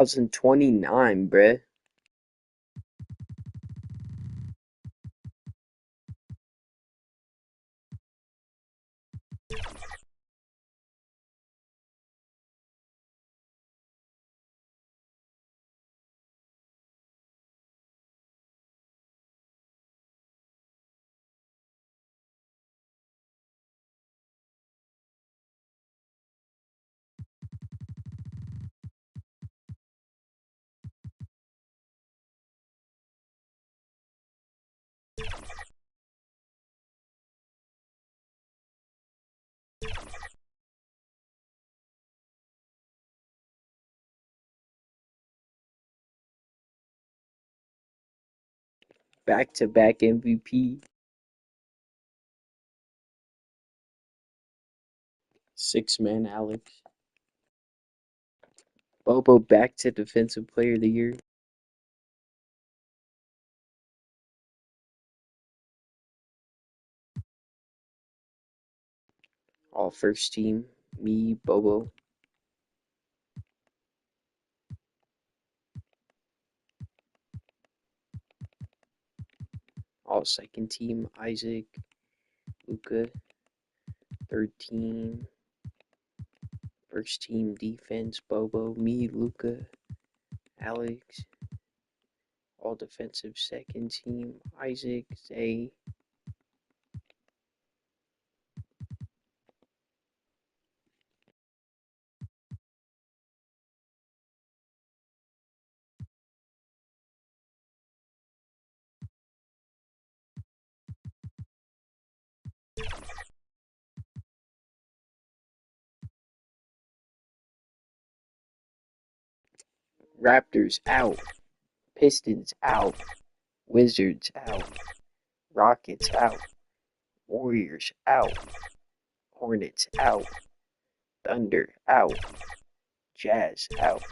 2029, bruh. Back-to-back MVP. Six-man Alex. Bobo back to Defensive Player of the Year. All first team. Me, Bobo. All second team. Isaac, Luca. Third team. First team defense. Bobo, me, Luca, Alex. All defensive second team. Isaac, Zay. Raptors out. Pistons out. Wizards out. Rockets out. Warriors out. Hornets out. Thunder out. Jazz out.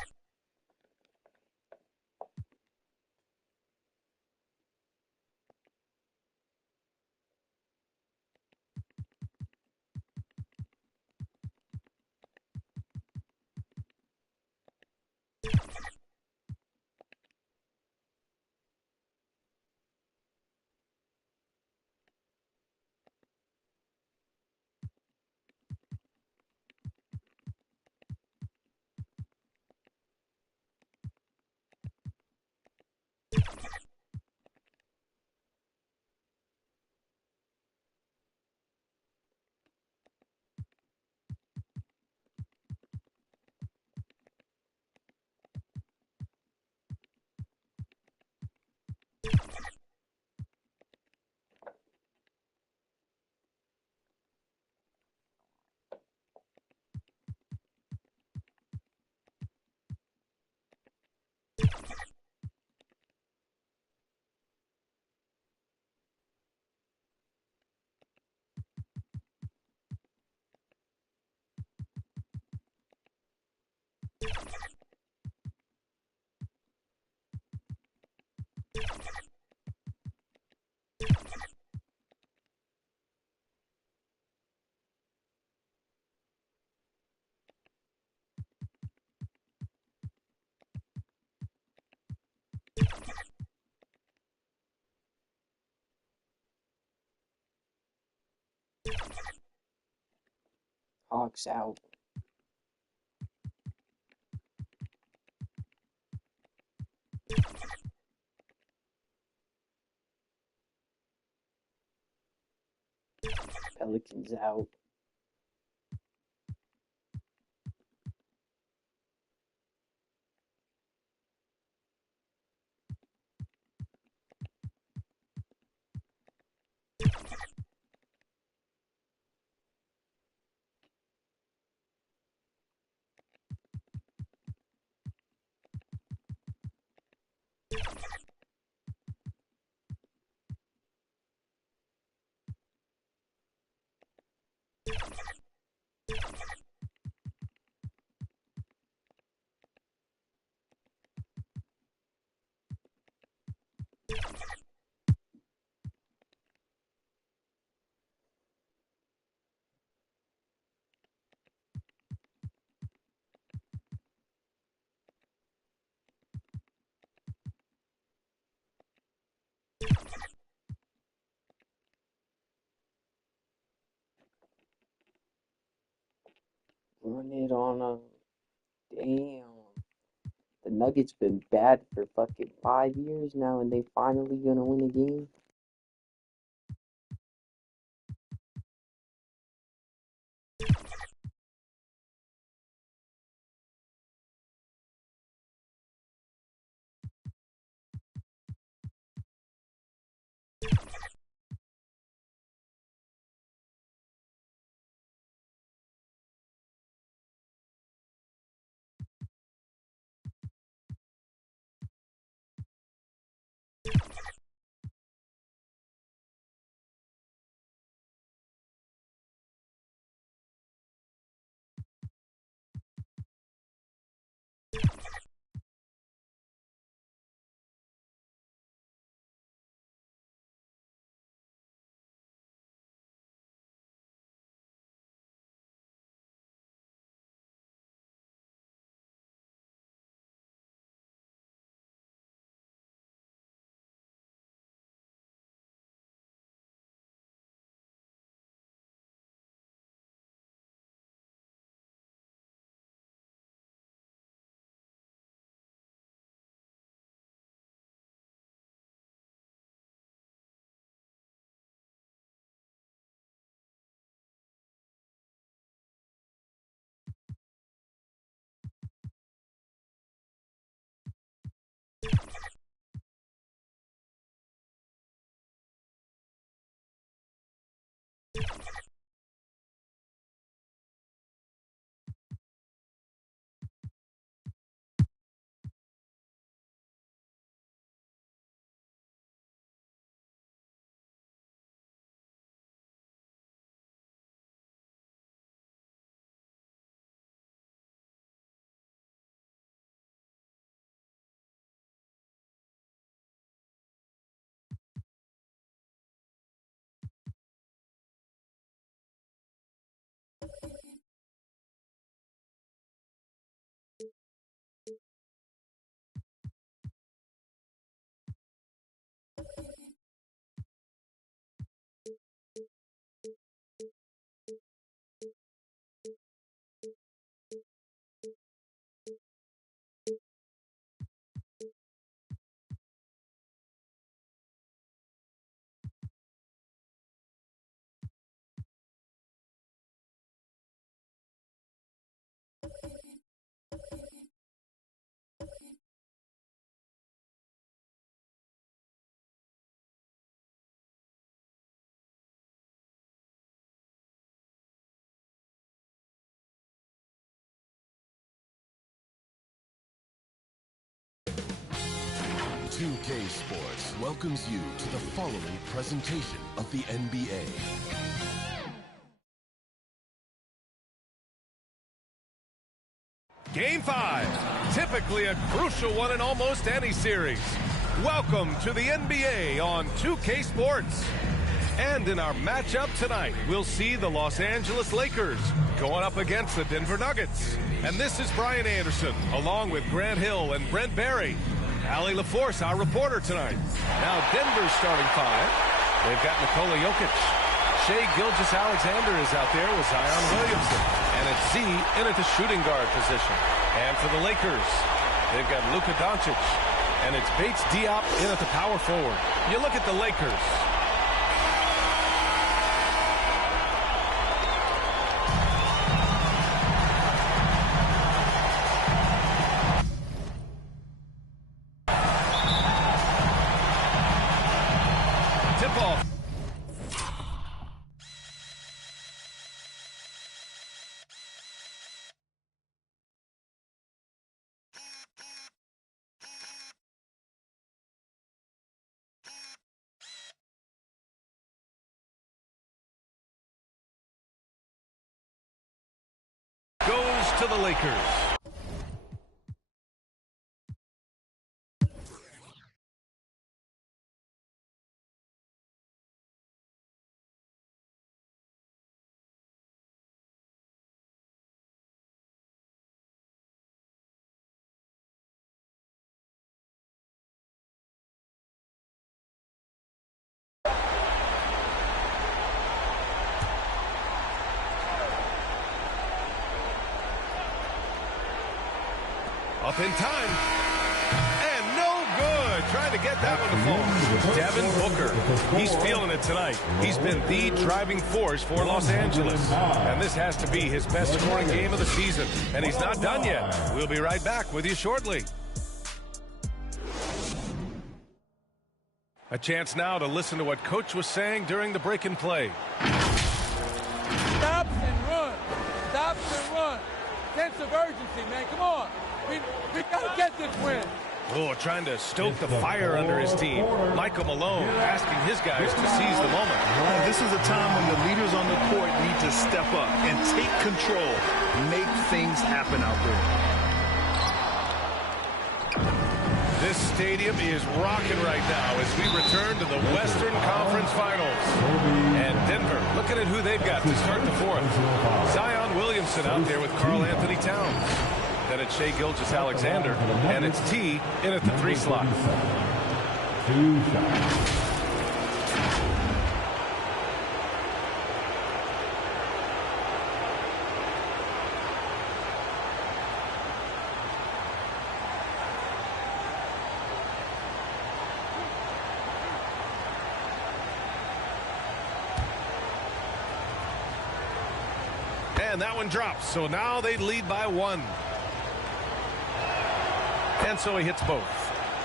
Hawks out. Pelicans out. Nuggets been bad for fucking 5 years now, and they finally gonna win a game. SPURS Sports welcomes you to the following presentation of the NBA. Game 5, typically a crucial one in almost any series. Welcome to the NBA on 2K Sports. And in our matchup tonight, we'll see the Los Angeles Lakers going up against the Denver Nuggets. And this is Brian Anderson, along with Grant Hill and Brent Barry. Allie LaForce, our reporter tonight. Now Denver's starting 5. They've got Nikola Jokic. Shai Gilgeous-Alexander is out there with Zion Williamson. And it's Z in at the shooting guard position. And for the Lakers, they've got Luka Doncic. And it's Bates Diop in at the power forward. You look at the Lakers. Tip-off. Goes to the Lakers. Up in time. And no good. Trying to get that one to fall. Devin Booker. He's feeling it tonight. He's been the driving force for Los Angeles. And this has to be his best scoring game of the season. And he's not done yet. We'll be right back with you shortly. A chance now to listen to what Coach was saying during the break and play. Stops and run. Stops and run. Sense of urgency, man. Come on. We got to get this win. Oh, trying to stoke the fire under his team. Michael Malone asking his guys to seize the moment. This is a time when the leaders on the court need to step up and take control. Make things happen out there. This stadium is rocking right now as we return to the Western Conference Finals. And Denver looking at who they've got to start the fourth. Zion Williamson out there with Karl Anthony Towns. Then it's Shai Gilgeous-Alexander, and it's T in at the 3 slot. And that one drops, so now they lead by 1. And so he hits both.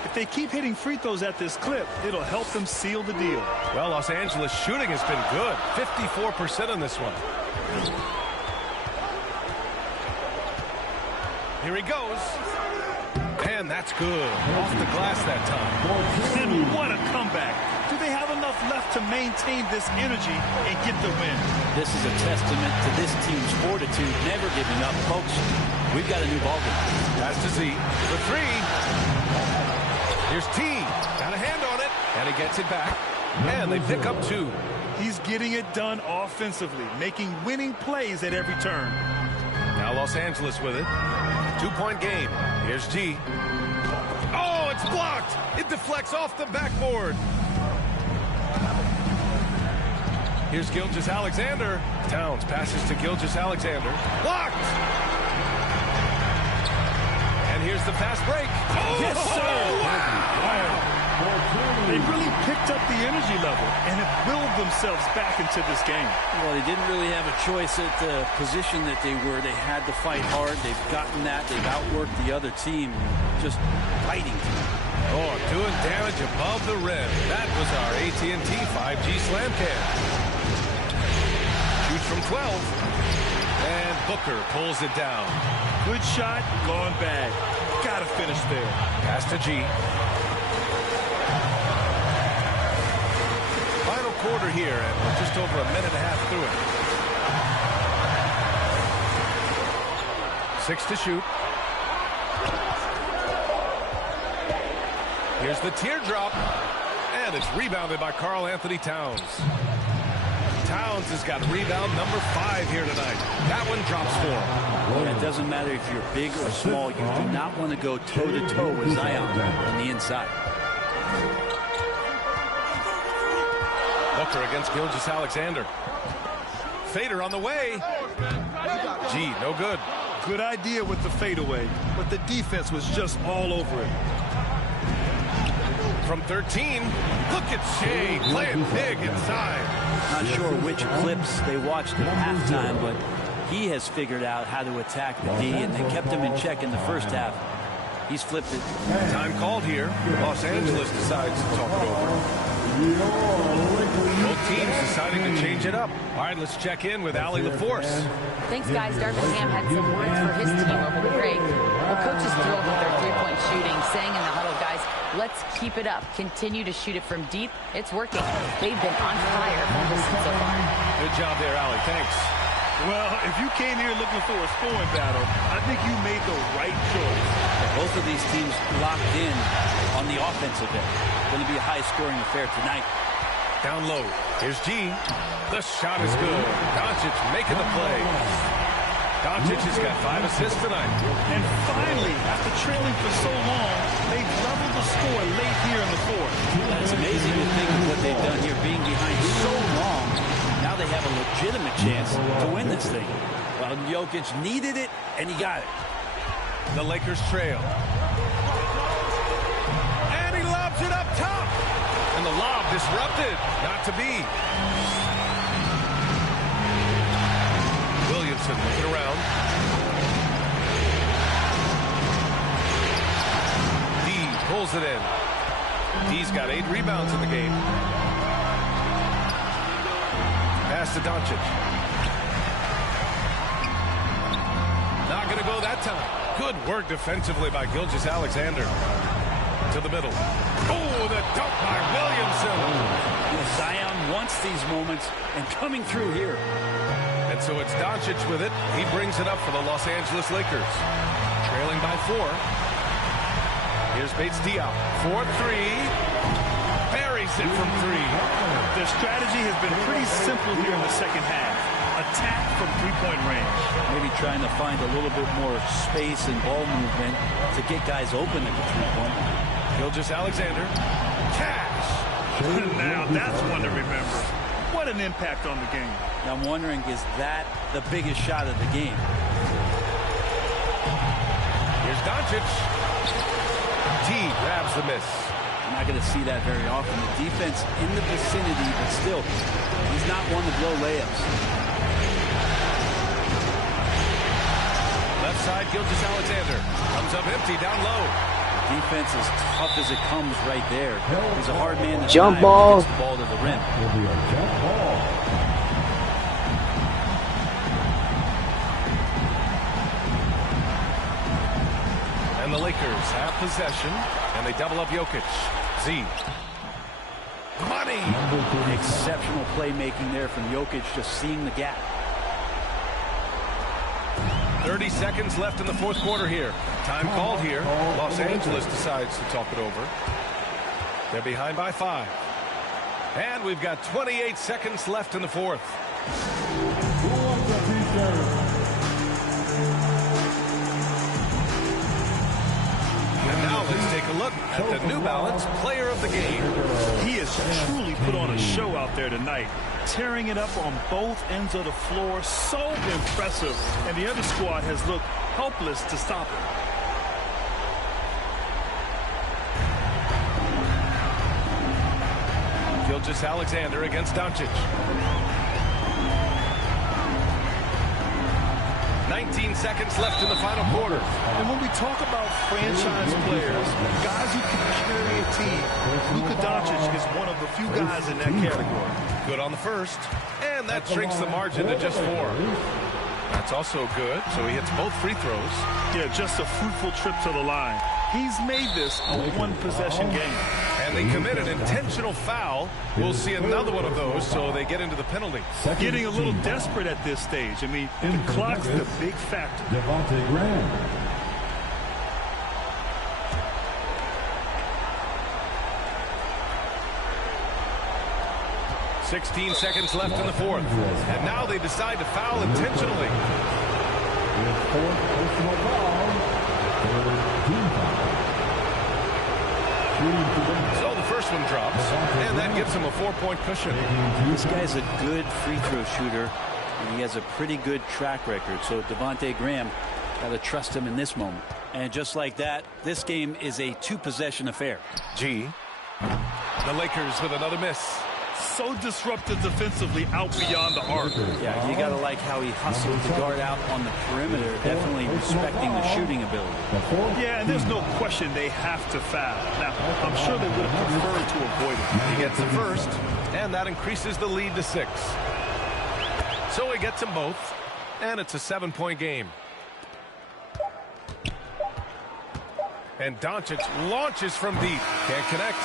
If they keep hitting free throws at this clip, it'll help them seal the deal. Well, Los Angeles shooting has been good. 54% on this one. Here he goes. And that's good. Off the glass that time. And what a comeback. Do they have enough left to maintain this energy and get the win? This is a testament to this team's fortitude, never giving up. Folks, we've got a new ballgame. Pass to Z. The 3. Here's T. Got a hand on it. And he gets it back. And they pick up 2. He's getting it done offensively, making winning plays at every turn. Now Los Angeles with it. 2-point game. Here's G. Oh, it's blocked. It deflects off the backboard. Here's Gilgeous-Alexander. Towns passes to Gilgeous-Alexander. Blocked! And here's the fast break. Oh, yes, sir! Wow! They really picked up the energy level and have willed themselves back into this game. Well, they didn't really have a choice at the position that they were. They had to fight hard. They've gotten that. They've outworked the other team. Just fighting. Oh, doing damage above the rim. That was our AT&T 5G slam cam. Shoots from 12. And Booker pulls it down. Good shot, gone bad. Gotta finish there. Pass to G. Final quarter here, and we're just over a minute and a half through it. 6 to shoot. Here's the teardrop. And it's rebounded by Karl Anthony Towns. Towns has got rebound number 5 here tonight. That one drops for him. It doesn't matter if you're big or small. You do not want to go toe-to-toe with Zion on the inside. Booker against Gilgeous-Alexander. Fader on the way. G, no good. Good idea with the fadeaway, but the defense was just all over it. From 13, look at Shai playing big inside. Not sure which clips they watched at halftime, but he has figured out how to attack the D, and they kept him in check in the first half. He's flipped it. Time called here. Los Angeles decides to talk it over. Both teams deciding to change it up. All right, let's check in with Allie LaForce. Thanks, guys. Darvin Ham had some words for his team over the break. Well, coach is thrilled with their three-point shooting, saying in the huddle, guys, let's keep it up. Continue to shoot it from deep. It's working. They've been on fire from distance so far. Good job there, Allie. Thanks. Well, if you came here looking for a scoring battle, I think you made the right choice. Both of these teams locked in on the offensive end. Going to be a high-scoring affair tonight. Down low. Here's G. The shot is good. Doncic making the play. Doncic has got 5 assists tonight. And finally, after trailing for so long, they doubled the score late here in the fourth. It's amazing to think of what they've done here, being behind so long. Now they have a legitimate chance to win this thing. Well, Jokic needed it, and he got it. The Lakers trail. And he lobs it up top. And the lob disrupted. Not to be. Williamson looking around. D pulls it in. D's got 8 rebounds in the game. Pass to Doncic. Not going to go that time. Good work defensively by Gilgeous-Alexander. To the middle. Oh, the dunk by Williamson. Zion wants these moments and coming through here. And so it's Doncic with it. He brings it up for the Los Angeles Lakers. Trailing by 4. Here's Bates Diop. 4-3. Buries it from 3. Their strategy has been pretty simple here in the second half. Attack from three-point range. Maybe trying to find a little bit more space and ball movement to get guys open at the three-point. Gilgeous-Alexander. Cash. Now that's one to remember. What an impact on the game. Now I'm wondering, is that the biggest shot of the game? Here's Doncic. T grabs the miss. I'm not going to see that very often. The defense in the vicinity, but still, he's not one to blow layups. Left side, Gilgeous-Alexander. Comes up empty, down low. The defense is tough as it comes right there. He's a hard man to jump deny ball. when he gets the ball to the rim. And the Lakers have possession, and they double up Jokic. Z. Money! Exceptional playmaking there from Jokic, just seeing the gap. 30 seconds left in the fourth quarter here. Time called here. Los Angeles decides to talk it over. They're behind by 5. And we've got 28 seconds left in the fourth. And now let's take a look at the New Balance player of the game. He has truly put on a show out there tonight, tearing it up on both ends of the floor. So impressive. And the other squad has looked helpless to stop him. Gilgeous-Alexander against Doncic. 19 seconds left in the final quarter. And when we talk about franchise players, guys who can carry a team, Luka Doncic is one of the few guys in that category. Good on the first, and that shrinks the margin to just 4. That's also good, so he hits both free throws. Yeah, just a fruitful trip to the line. He's made this a one-possession game. And they commit an intentional foul. We'll see another one of those, so they get into the penalty. Getting a little desperate at this stage. I mean, the clock's the big factor. Devontae Graham. 16 seconds left in the fourth. And now they decide to foul intentionally. Fourth personal foul. Team foul. So the first one drops, and that gives him a 4-point cushion. This guy's a good free throw shooter, and he has a pretty good track record. So Devontae Graham, got to trust him in this moment. And just like that, this game is a 2-possession affair. G. The Lakers with another miss. So disruptive defensively out beyond the arc. Yeah, you got to like how he hustled the guard out on the perimeter, definitely respecting the shooting ability. Yeah, and there's no question they have to foul. Now, I'm sure they would have preferred to avoid it. He gets the first, and that increases the lead to 6. So he gets them both, and it's a 7-point game. And Doncic launches from deep. Can't connect.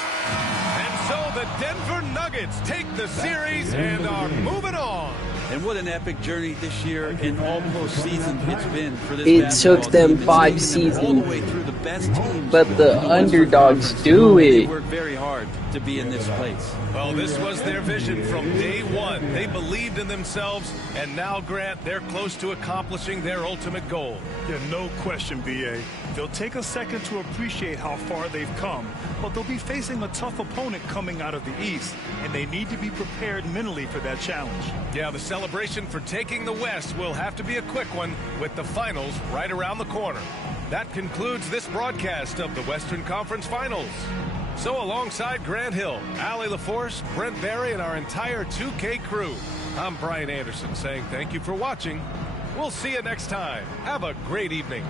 And so the Denver Nuggets take the series and are moving on. And what an epic journey this year in all postseason it's been for this It basketball took them team. 5 It's taken them all the way seasons, through the best teams, but the underdogs do They it. work very hard to be in this place. Well, this was their vision from day one. They believed in themselves, and now, Grant, they're close to accomplishing their ultimate goal. Yeah, no question, B.A. They'll take a second to appreciate how far they've come, but they'll be facing a tough opponent coming out of the East, and they need to be prepared mentally for that challenge. Yeah, the celebration for taking the West will have to be a quick one with the finals right around the corner. That concludes this broadcast of the Western Conference Finals. So alongside Grant Hill, Allie LaForce, Brent Barry, and our entire 2K crew, I'm Brian Anderson saying thank you for watching. We'll see you next time. Have a great evening.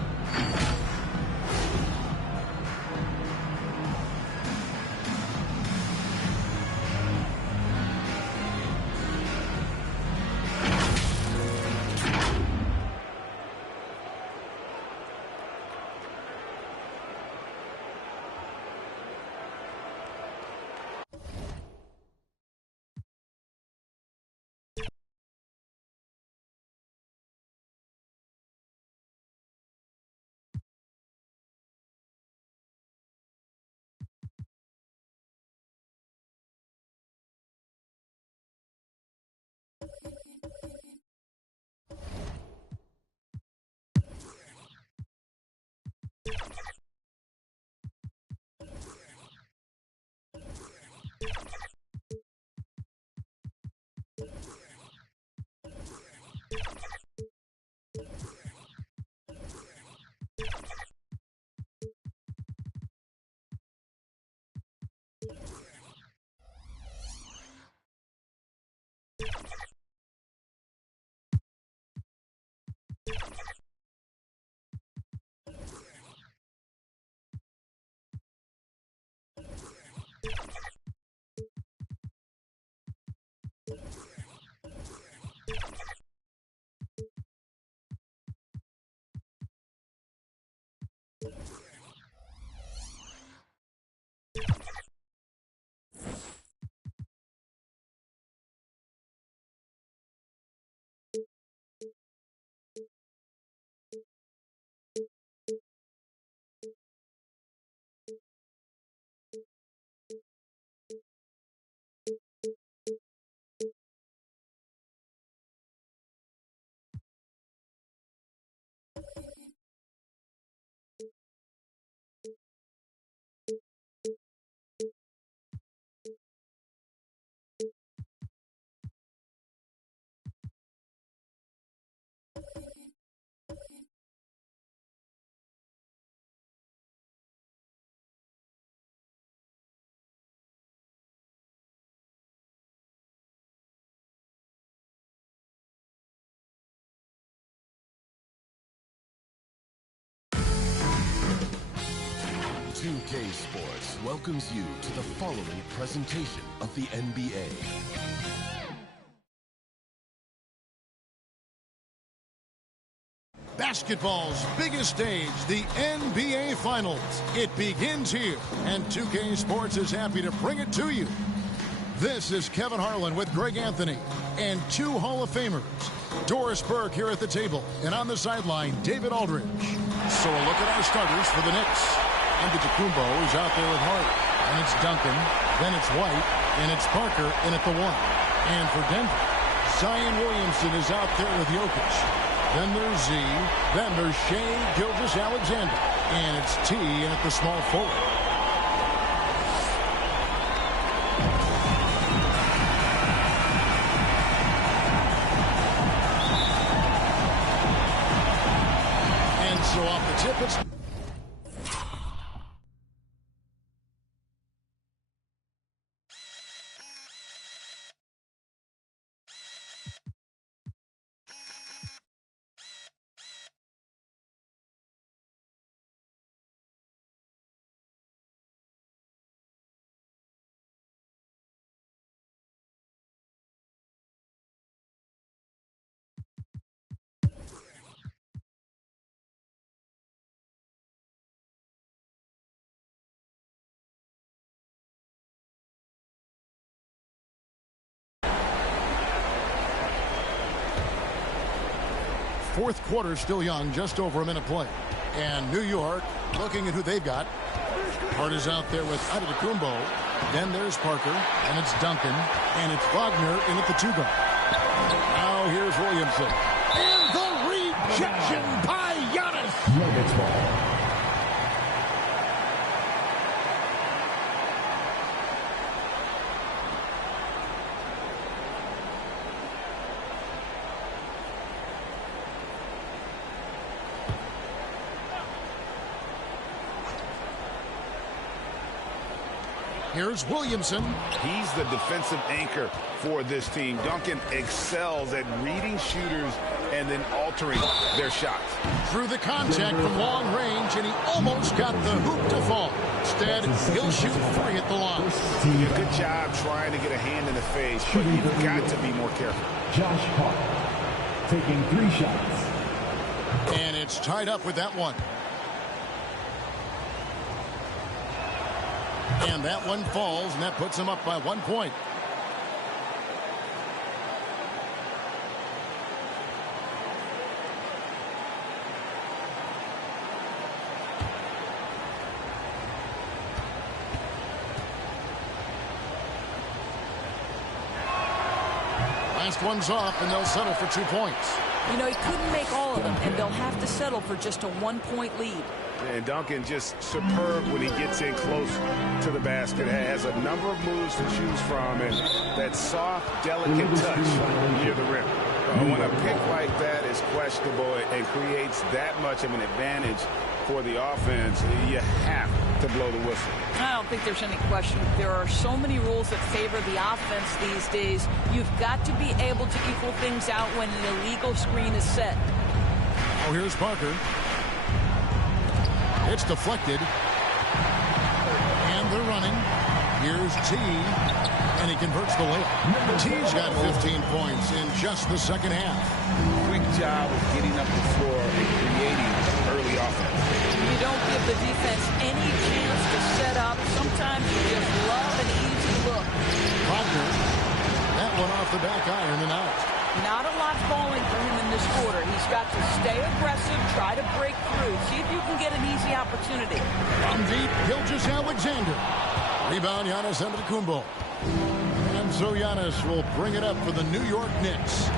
SPURS Sports welcomes you to the following presentation of the NBA. Basketball's biggest stage, the NBA Finals. It begins here, and 2K Sports is happy to bring it to you. This is Kevin Harlan with Greg Anthony and two Hall of Famers. Doris Burke here at the table, and on the sideline, David Aldridge. So a look at our starters for the Knicks. Antetokounmpo is out there with Hart, and it's Duncan, then it's White, and it's Parker in at the one. And for Denver, Zion Williamson is out there with Jokic. Then there's Z, then there's Shea Gilgeous-Alexander, and it's T in at the small forward. And so off the tip, it's... Fourth quarter still young, just over a minute play. And New York looking at who they've got. Hart is out there with Antetokounmpo. Then there's Parker, and it's Duncan, and it's Wagner in at the two guard. Now here's Williamson. And the rejection by Giannis. Nuggets ball. Here's Williamson. He's the defensive anchor for this team. Duncan excels at reading shooters and then altering their shots. Through the contact from long range, and he almost got the hoop to fall. Instead, he'll shoot 3 at the line. Yeah, good job trying to get a hand in the face, but you've got to be more careful. Josh Hart taking 3 shots. And it's tied up with that one. And that one falls, and that puts him up by 1 point. Last one's off, and they'll settle for 2 points. You know, he couldn't make all of them, and they'll have to settle for just a 1-point lead. And Duncan just superb when he gets in close to the basket. Has a number of moves to choose from, and that soft, delicate touch near the rim. When a pick like that is questionable and creates that much of an advantage for the offense, you have to blow the whistle. I don't think there's any question. There are so many rules that favor the offense these days. You've got to be able to equal things out when an illegal screen is set. Oh, here's Parker. It's deflected. And they're running. Here's T. And he converts the layup. T's got 15 points in just the second half. Quick job of getting up the floor and creating early offense. You don't give the defense any chance to set up. Sometimes you just love an easy look. Parker. That one off the back iron and out. Not a lot falling for him in this quarter. He's got to stay aggressive, try to break through, see if you can get an easy opportunity. From deep, Gilgeous-Alexander. Rebound, Giannis Antetokounmpo. And so Giannis will bring it up for the New York Knicks.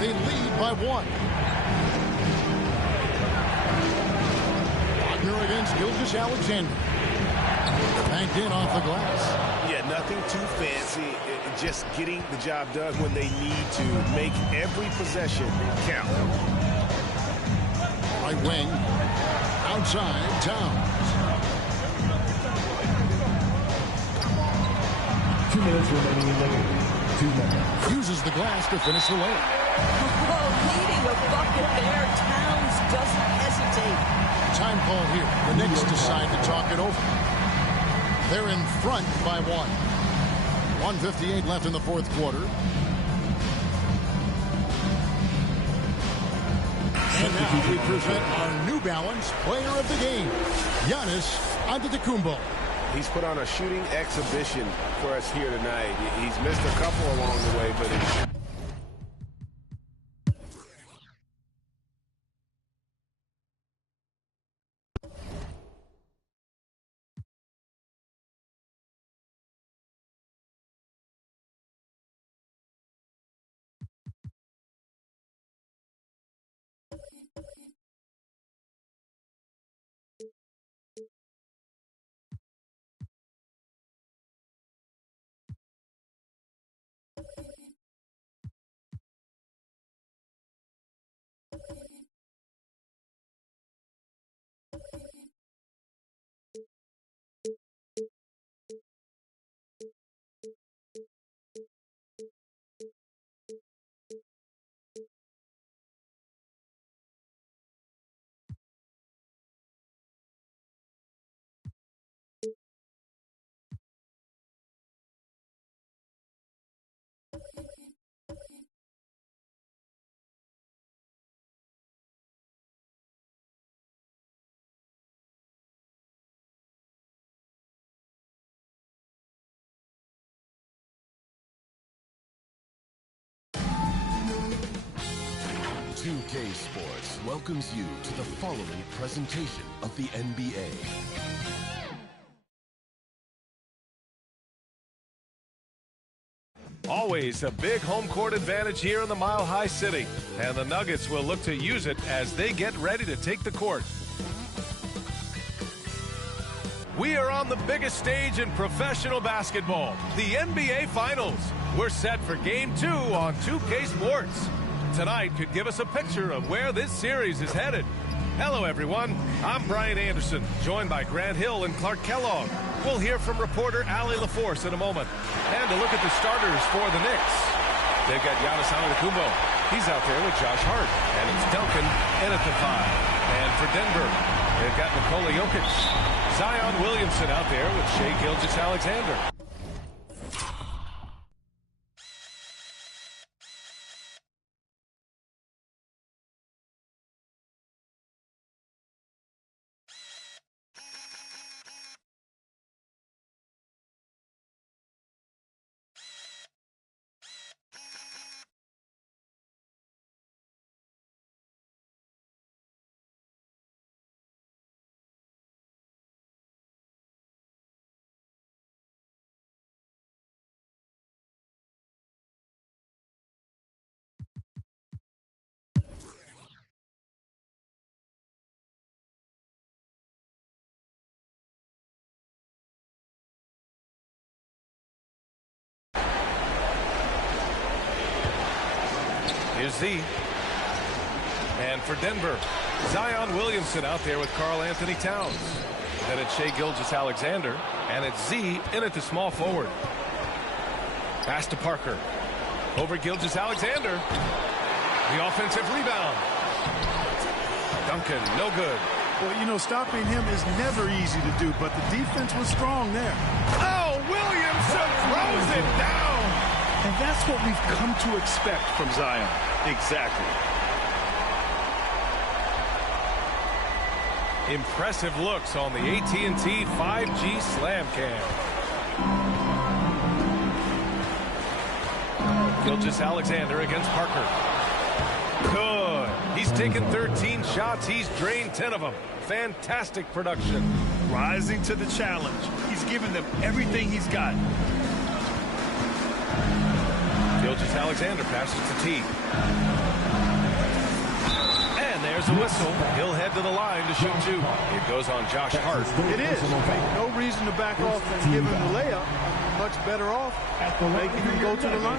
They lead by 1. Wagner against Gilgeous-Alexander. Banked in off the glass. Yeah, nothing too fancy. Just getting the job done when they need to. Make every possession count. Right wing. Outside, Towns. 2 minutes remaining in the game. 2 minutes. Uses the glass to finish the layup. Oh, needing a bucket there. Towns doesn't hesitate. Time call here. The Knicks decide to talk it over. They're in front by 1. 1:58 left in the fourth quarter. And now we present our New Balance player of the game, Giannis Antetokounmpo. He's put on a shooting exhibition for us here tonight. He's missed a couple along the way, but it's... SPURS Sports welcomes you to the following presentation of the NBA. Always a big home court advantage here in the Mile High City, and the Nuggets will look to use it as they get ready to take the court. We are on the biggest stage in professional basketball, the NBA Finals. We're set for Game 2 on 2K Sports. Tonight could give us a picture of where this series is headed. Hello, everyone. I'm Brian Anderson, joined by Grant Hill and Clark Kellogg. We'll hear from reporter Allie LaForce in a moment. And a look at the starters for the Knicks. They've got Giannis Antetokounmpo. He's out there with Josh Hart. And it's Duncan in at the 5. And for Denver, they've got Nikola Jokic. Zion Williamson out there with Shai Gilgeous-Alexander. Here's Z. And for Denver, Zion Williamson out there with Karl Anthony Towns. Then it's Shai Gilgeous-Alexander. And it's Z in at the small forward. Pass to Parker. Over Gilgeous-Alexander. The offensive rebound. Duncan, no good. Well, you know, stopping him is never easy to do, but the defense was strong there. Oh, Williamson throws it down. And that's what we've come to expect from Zion. Exactly. Impressive looks on the AT&T 5G Slam Cam. Gilgeous-Alexander against Parker. Good. He's taken 13 shots. He's drained 10 of them. Fantastic production. Rising to the challenge. He's given them everything he's got. Gilgeous-Alexander passes to T. And there's a whistle. He'll head to the line to shoot 2. It goes on Josh Hart. It is. No reason to back off and give him the layup. Much better off making him go to the line.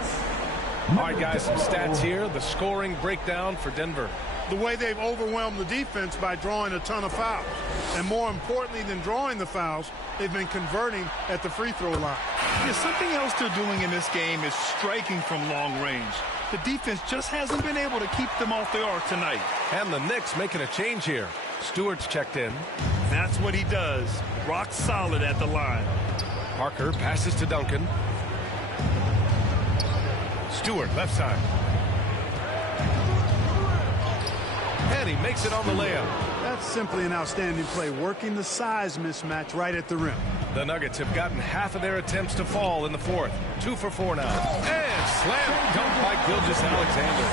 All right, guys, some stats here. The scoring breakdown for Denver. The way they've overwhelmed the defense by drawing a ton of fouls. And more importantly than drawing the fouls, they've been converting at the free throw line. Yeah, something else they're doing in this game is striking from long range. The defense just hasn't been able to keep them off the arc tonight. And the Knicks making a change here. Stewart's checked in. That's what he does. Rock solid at the line. Parker passes to Duncan. Stewart, left side. And he makes it on the layup. That's simply an outstanding play, working the size mismatch right at the rim. The Nuggets have gotten half of their attempts to fall in the 4th. 2 for 4 now. And slam dunk by Gilgeous-Alexander.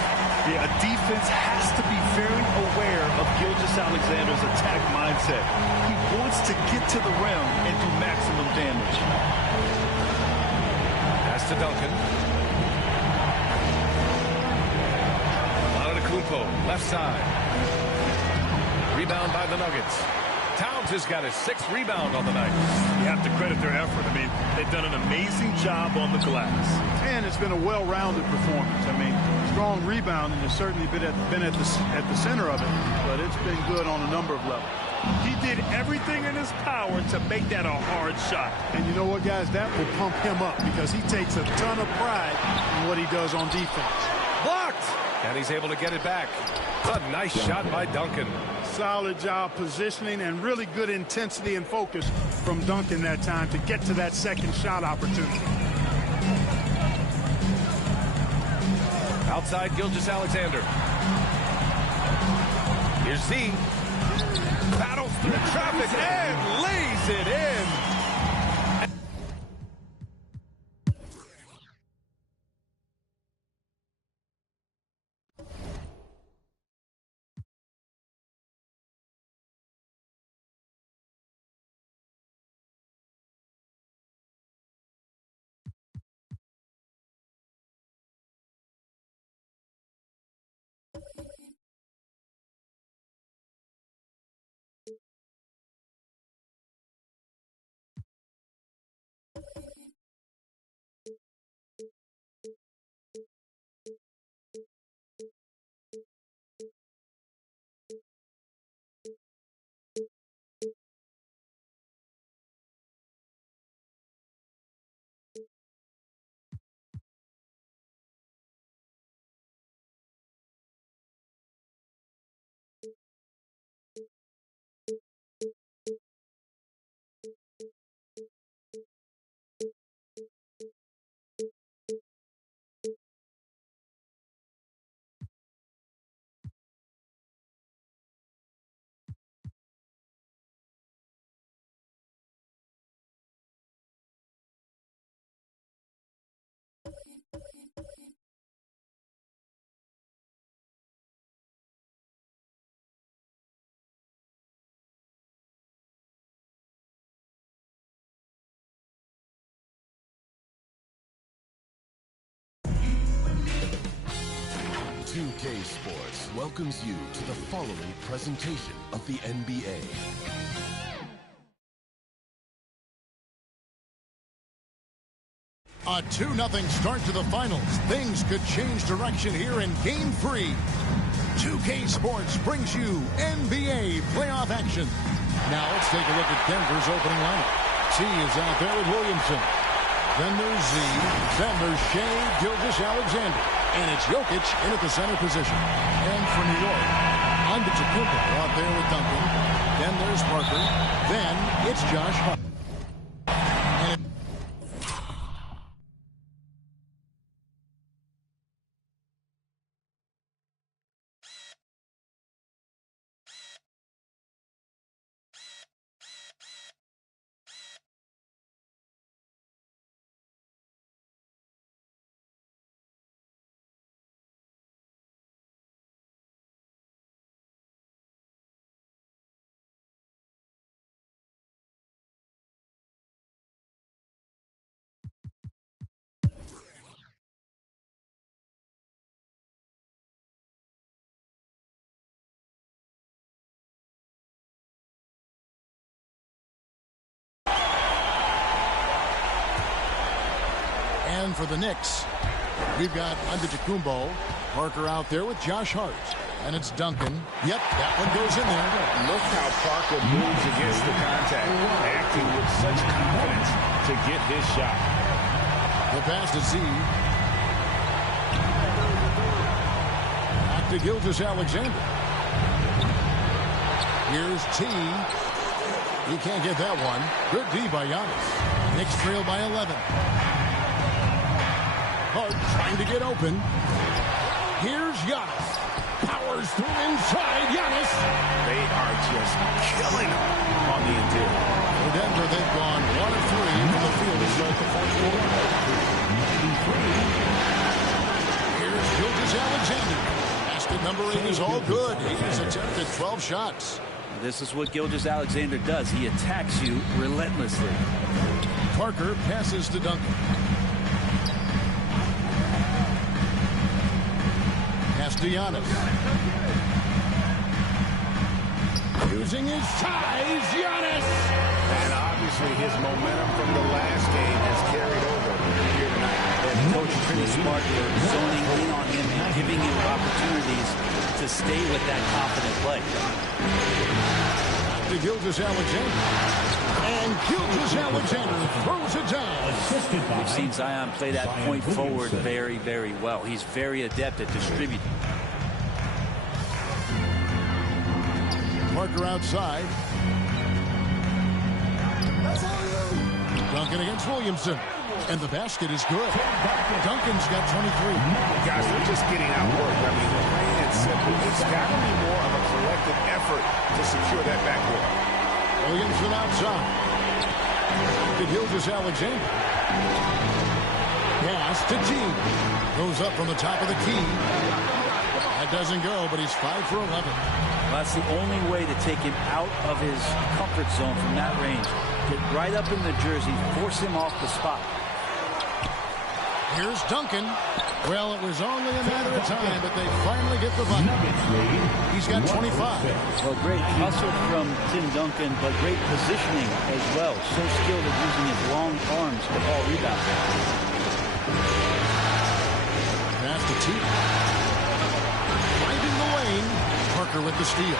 Yeah, a defense has to be very aware of Gilgeous-Alexander's attack mindset. He wants to get to the rim and do maximum damage. Pass to Duncan. Antetokounmpo, left side. Rebound by the Nuggets. Towns has got his 6th rebound on the night. You have to credit their effort. I mean, they've done an amazing job on the glass. And it's been a well-rounded performance. I mean, strong rebounding has certainly been at the center of it, but it's been good on a number of levels. He did everything in his power to make that a hard shot. And you know what, guys? That will pump him up because he takes a ton of pride in what he does on defense. Blocked! And he's able to get it back. It's a nice shot by Duncan. Solid job positioning and really good intensity and focus from Duncan that time to get to that second shot opportunity. Outside Gilgeous-Alexander. Here's Z. Battles through traffic and lays it in. 2K Sports welcomes you to the following presentation of the NBA. A 2-0 start to the finals. Things could change direction here in Game 3. 2K Sports brings you NBA playoff action. Now let's take a look at Denver's opening lineup. T is out there with Williamson. Then there's Z. Then there's Shea Gilgeous-Alexander. And it's Jokic in at the center position. And for New York, Antetokounmpo out there with Duncan. Then there's Parker. Then it's Josh Hart. And for the Knicks, we've got Antetokounmpo. Parker out there with Josh Hart. And it's Duncan. Yep, that one goes in there. Look how Parker moves against the contact, acting with such confidence to get his shot. The pass to Z. Back to Gilgeous-Alexander. Here's T. He can't get that one. Good D by Giannis. Knicks trail by 11. Hart trying to get open. Here's Giannis. Powers through inside. Giannis. They are just killing him on the interior. For Denver, they've gone 1 of 3 from the field to start the fourth quarter. Here's Gilgeous-Alexander. Basket number 8 is all good. He's attempted 12 shots. This is what Gilgeous-Alexander does. He attacks you relentlessly. Parker passes to Duncan. Pass to Giannis. Using his size, Giannis! And obviously his momentum from the last game has carried over here tonight. And coach is pretty smart for zoning in on him and giving him opportunities to stay with that confident play. To Gilgeous-Alexander. And Gilgeous-Alexander throws it down. We've seen Zion play that point forward very, very well. He's very adept at distributing. Parker outside. Duncan against Williamson. And the basket is good. Duncan's got 23. Guys, they're just getting outworked. I mean, plain and simple. It's got to be more of a collective effort to secure that backboard. Williamson outside. To Gilgeous-Alexander. Pass to T. Goes up from the top of the key. That doesn't go, but he's 5 for 11. Well, that's the only way to take him out of his comfort zone from that range. Get right up in the jersey, force him off the spot. Here's Duncan. Well, it was only a matter of time, but they finally get the bucket. He's got 25. Well, great hustle from Tim Duncan, but great positioning as well. So skilled at using his long arms to ball rebounds. Pass to T. Finding the lane. Parker with the steal.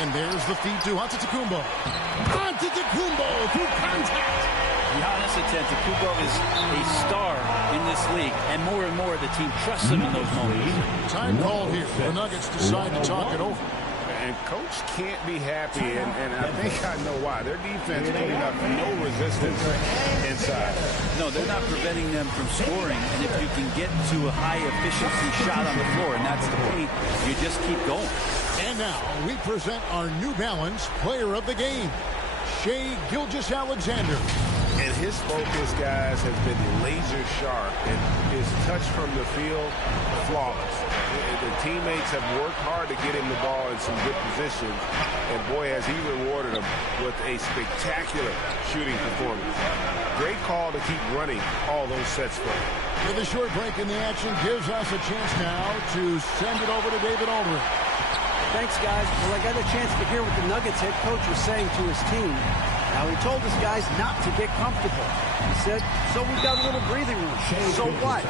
And there's the feed to Antetokounmpo. Antetokounmpo through contact. Giannis Antetokounmpo is a star in this league, and more the team trusts him in those moments. Time called here. The Nuggets decide to talk it over. And coach can't be happy, and I think I know why. Their defense putting up no resistance inside. No, they're not preventing them from scoring, and if you can get to a high-efficiency shot on the floor, and that's the point, you just keep going. And now we present our New Balance Player of the Game, Shea Gilgeous-Alexander. And his focus, guys, has been laser sharp, and his touch from the field, flawless. The teammates have worked hard to get him the ball in some good positions, and boy, has he rewarded them with a spectacular shooting performance. Great call to keep running all those sets for him. With a short break in the action, gives us a chance now to send it over to David Aldridge. Thanks, guys. Well, I got a chance to hear what the Nuggets head coach was saying to his team. Now, he told his guys not to get comfortable. He said, so we've got a little breathing room. So what?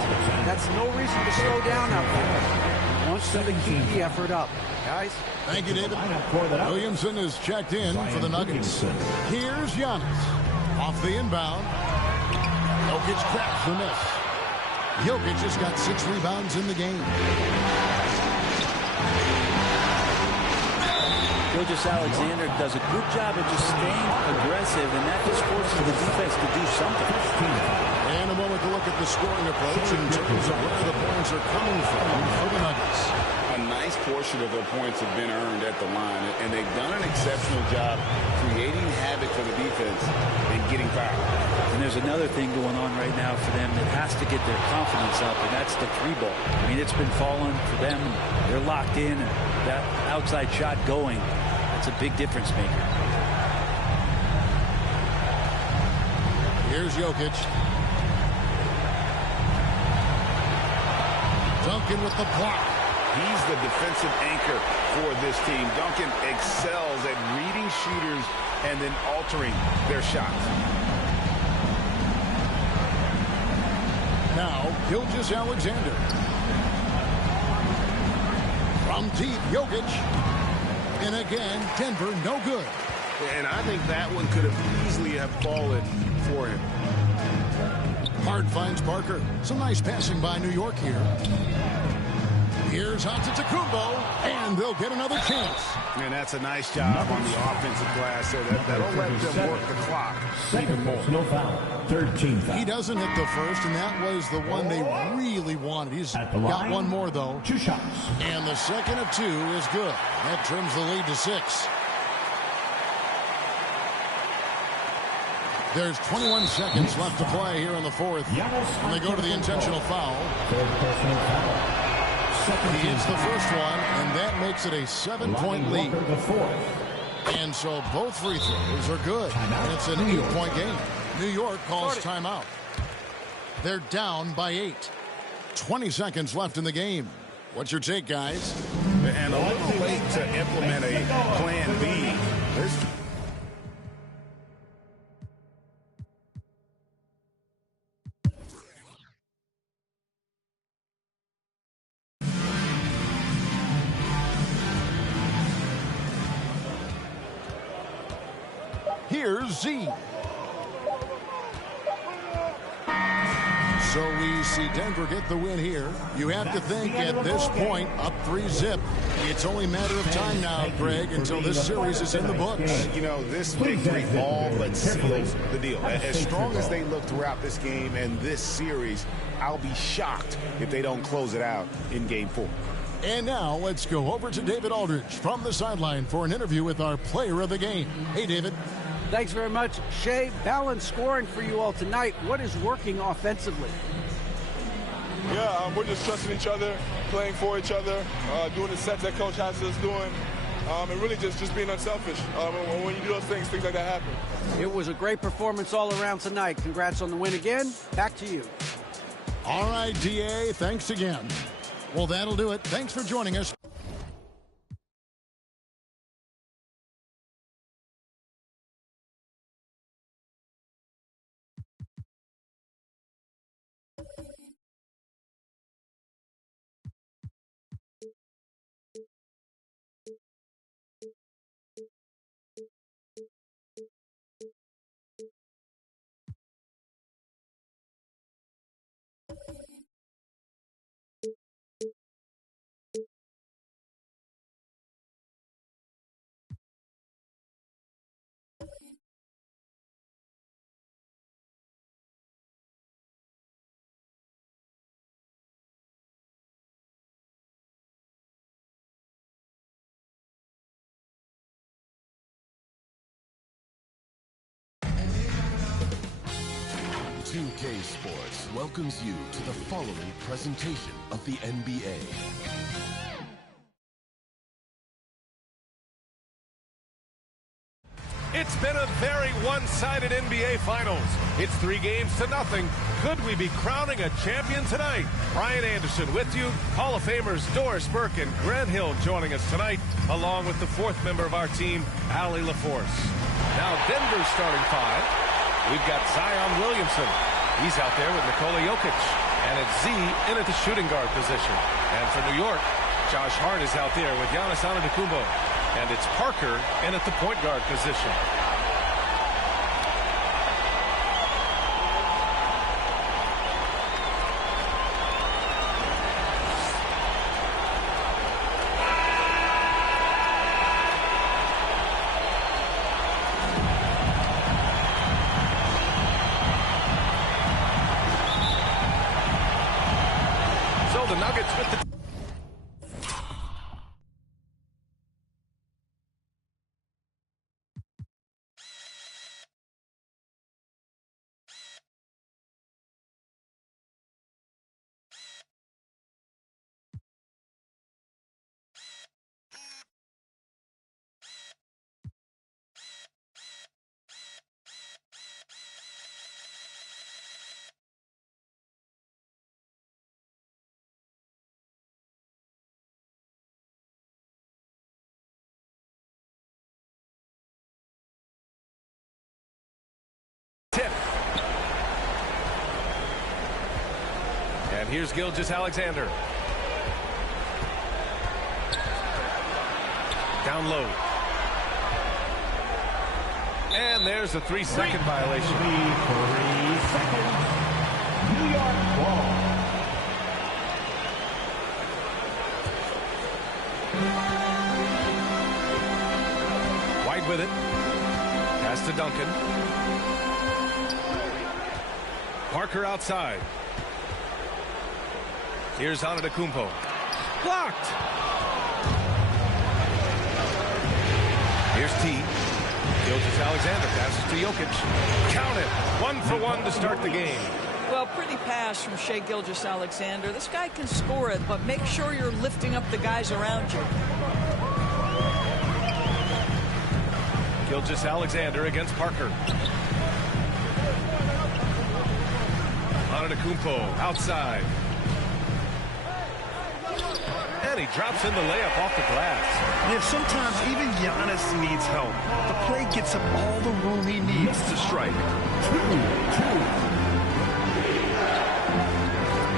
That's no reason to slow down out there. He wants them to keep the effort up. Guys? Thank you, David. Williamson is checked in for the Nuggets. Here's Giannis. Off the inbound. Jokic cracks the miss. Jokic has got 6 rebounds in the game. Alexander does a good job of just staying aggressive, and that just forces the defense to do something. And a moment to look at the scoring approach in terms of where the points are coming from for the Nuggets. A nice portion of their points have been earned at the line, and they've done an exceptional job creating havoc for the defense and getting fouled. And there's another thing going on right now for them that has to get their confidence up, and that's the 3-ball. I mean, it's been falling for them. They're locked in, and that outside shot going, that's a big difference maker. Here's Jokic. Duncan with the block. He's the defensive anchor for this team. Duncan excels at reading shooters and then altering their shots. Now, Gilgeous-Alexander. From deep, Jokic. And again, Denver, no good. And I think that one could have easily have fallen for him. Hard finds Parker. Some nice passing by New York here. Here's Antetokounmpo, and they'll get another chance. And that's a nice job on the offensive glass there. That'll let them work the clock even more. No foul. 13 foul. He doesn't hit the first, and that was the one they really wanted. He's got one more, though. 2 shots. And the second of 2 is good. That trims the lead to 6. There's 21 seconds left to play here in the fourth. And they go to the intentional foul. He hits the first one, and that makes it a 7-point lead. And so both free throws are good. And it's an 8-point game. New York calls timeout. They're down by 8. 20 seconds left in the game. What's your take, guys? And a little late to implement a plan B. Here's Z. So we see Denver get the win here. You have to think at this point, up 3-zip. It's only a matter of time now, Greg, until this series is in the books. You know, this victory all but seals the deal. As strong as they look throughout this game and this series, I'll be shocked if they don't close it out in Game 4. And now let's go over to David Aldridge from the sideline for an interview with our player of the game. Hey, David. Thanks very much. Shea, balanced scoring for you all tonight. What is working offensively? Yeah, we're just trusting each other, playing for each other, doing the sets that Coach has us doing, and really just being unselfish. When you do those things like that happen. It was a great performance all around tonight. Congrats on the win again. Back to you. All right, DA, thanks again. Well, that'll do it. Thanks for joining us. 2K Sports welcomes you to the following presentation of the NBA. It's been a very one-sided NBA Finals. It's 3-0. Could we be crowning a champion tonight? Brian Anderson with you. Hall of Famers Doris Burke and Grant Hill joining us tonight, along with the fourth member of our team, Allie LaForce. Now Denver's starting five. We've got Zion Williamson. He's out there with Nikola Jokic. And it's Z in at the shooting guard position. And for New York, Josh Hart is out there with Giannis Antetokounmpo. And it's Parker in at the point guard position. So the Nuggets with the tip. And here's Gilgeous-Alexander. Down low. And there's a 3-second violation. 3 seconds. New York ball. White with it. Pass to Duncan. Parker outside. Here's Antetokounmpo. Blocked. Here's T. Gilgeous-Alexander passes to Jokic. Count it. 1-for-1 to start the game. Well, pretty pass from Shai Gilgeous-Alexander. This guy can score it, but make sure you're lifting up the guys around you. Gilgeous-Alexander against Parker. Antetokounmpo outside. And he drops in the layup off the glass. Yeah, sometimes even Giannis needs help. The play gets him all the room he needs to strike. A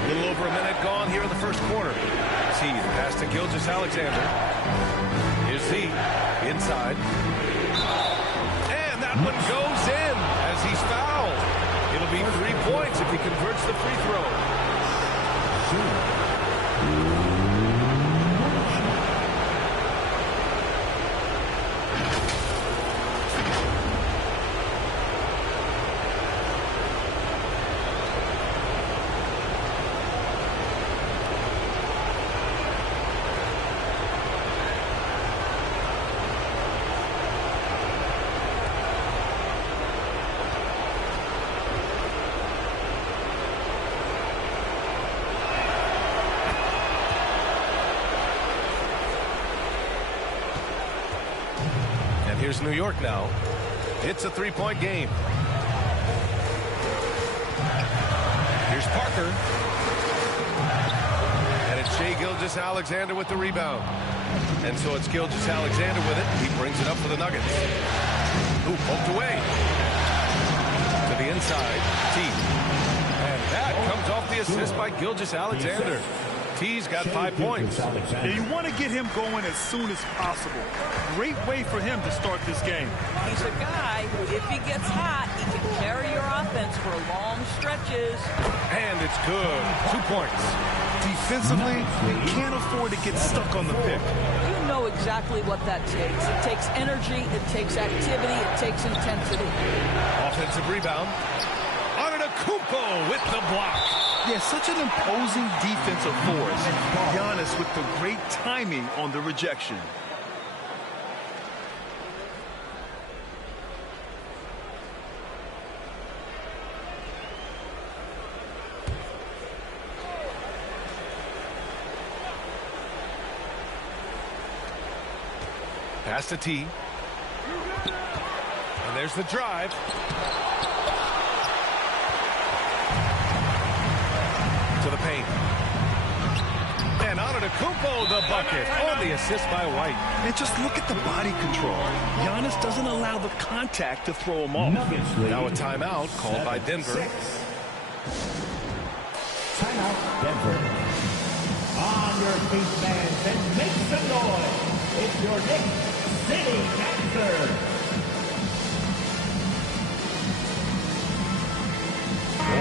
little over a minute gone here in the first quarter. See the pass to Gilgeous-Alexander. Here's Z inside. And that one goes in as he's fouled. It'll be 3 points if he converts the free throw. Here's New York now. It's a 3-point game. Here's Parker. And it's Shai Gilgeous-Alexander with the rebound. And so it's Gilgeous-Alexander with it. He brings it up for the Nuggets. Ooh, poked away. To the inside. T. And that comes off the assist by Gilgeous-Alexander. T's got 5 points. Yeah, you want to get him going as soon as possible. Great way for him to start this game. He's a guy who, if he gets hot, he can carry your offense for long stretches. And it's good. 2 points. Defensively, they can't afford to get stuck on the pick. You know exactly what that takes. It takes energy, it takes activity, it takes intensity. Offensive rebound. Antetokounmpo with the block. Yeah, such an imposing defensive force. Giannis with the great timing on the rejection. Pass to T. And there's the drive. To the paint. And Antetokounmpo the bucket on the assist by White. And just look at the body control. Giannis doesn't allow the contact to throw him off. Now a timeout called by Denver. Timeout, Denver. On your feet, fans, and make some noise. It's your Knicks City Dancer.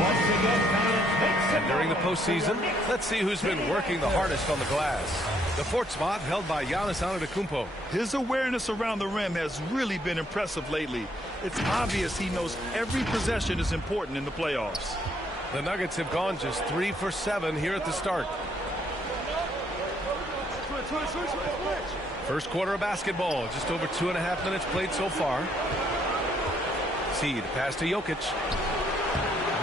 Once again, fans, make some And during the postseason, let's see who's been working the hardest on the glass. The fourth spot held by Giannis Antetokounmpo. His awareness around the rim has really been impressive lately. It's obvious he knows every possession is important in the playoffs. The Nuggets have gone just 3 for 7 here at the start. First quarter of basketball, just over 2.5 minutes played so far. See the pass to Jokic.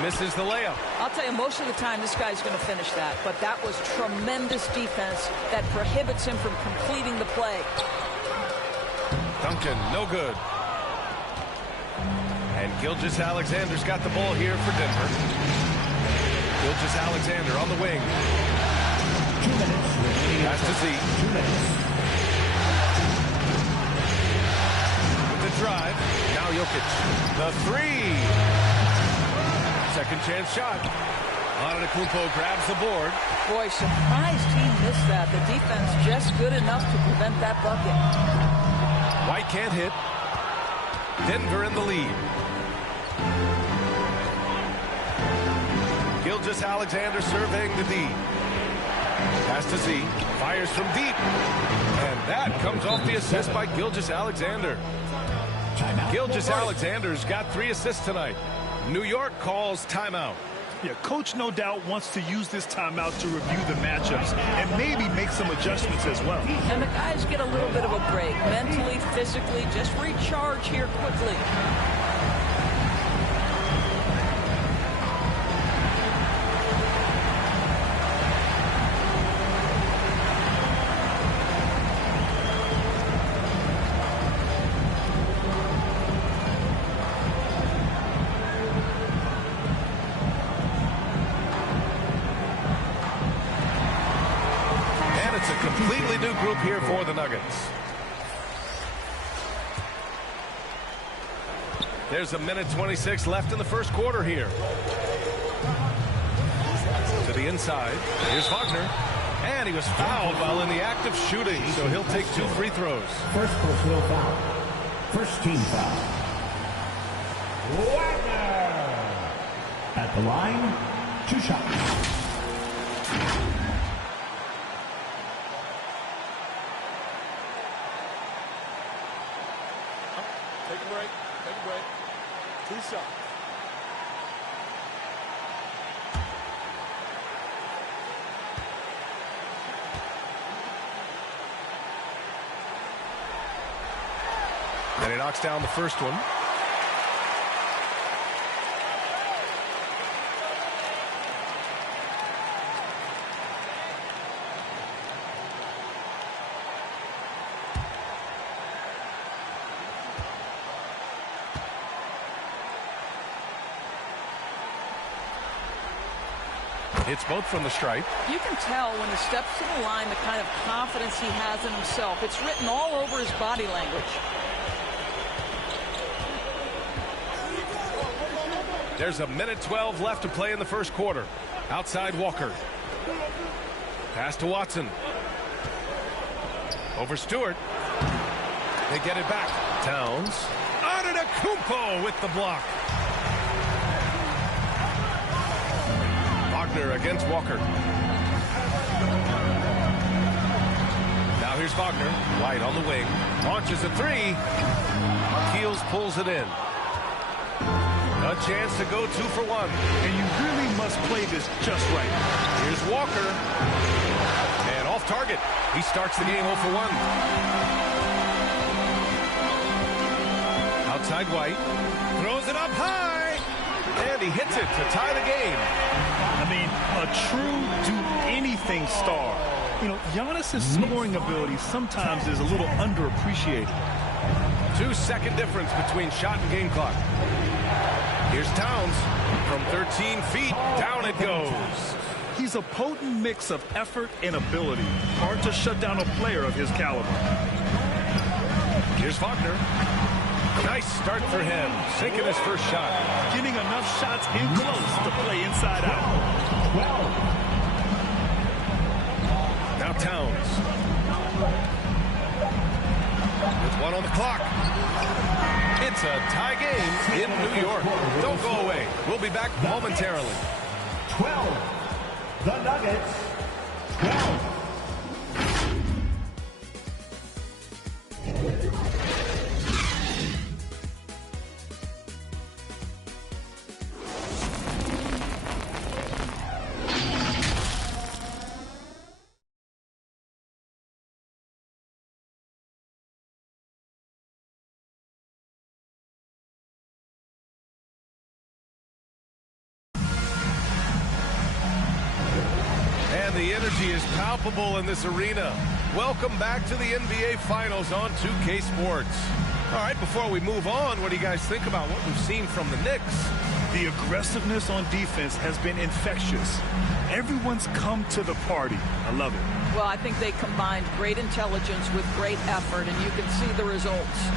Misses the layup. I'll tell you, most of the time this guy's going to finish that, but that was tremendous defense that prohibits him from completing the play. Duncan, no good. And Gilgeous-Alexander's got the ball here for Denver. Gilgeous-Alexander on the wing. 2 minutes. Pass to Z. 2 minutes. With the drive. Now Jokic. The three. Second chance shot. Antetokounmpo grabs the board. Boy, surprised he missed that. The defense just good enough to prevent that bucket. White can't hit. Denver in the lead. Gilgeous-Alexander surveying the D. Pass to Z. Fires from deep. And that comes off the assist by Gilgeous-Alexander. Gilgeous-Alexander's got 3 assists tonight. New York calls timeout. Yeah, coach no doubt wants to use this timeout to review the matchups and maybe make some adjustments as well. And the guys get a little bit of a break. Mentally, physically, just recharge here quickly. Completely new group here for the Nuggets. There's 1:26 left in the first quarter here. To the inside. Here's Wagner. And he was fouled while in the act of shooting, so he'll take 2 free throws. First personal foul. First team foul. Wagner. At the line, 2 shots. Take a break. Take a break. 2 shots. And he knocks down the first one. It's both from the stripe. You can tell when he steps to the line the kind of confidence he has in himself. It's written all over his body language. There's 1:12 left to play in the first quarter. Outside Walker. Pass to Watson. Over Stewart. They get it back. Towns. Antetokounmpo with the block. Wagner against Walker. Now here's Wagner. White on the wing. Launches a 3. Keels pulls it in. A chance to go 2 for 1. And you really must play this just right. Here's Walker. And off target. He starts the game 0 for 1. Outside White. Throws it up high. And he hits it to tie the game. I mean, a true do-anything star. You know, Giannis's scoring ability sometimes is a little underappreciated. 2-second difference between shot and game clock. Here's Towns from 13 feet. Down it goes. He's a potent mix of effort and ability. Hard to shut down a player of his caliber. Here's Wagner. Nice start for him. Sinking his first shot. Getting enough shots in close to play inside out. Now Towns. With 1 on the clock. It's a tie game in New York. Don't go away. We'll be back momentarily. 12. The Nuggets. 12. The energy is palpable in this arena. Welcome back to the NBA Finals on 2K Sports. All right, before we move on, what do you guys think about what we've seen from the Knicks? The aggressiveness on defense has been infectious. Everyone's come to the party. I love it. Well, I think they combined great intelligence with great effort, and you can see the results.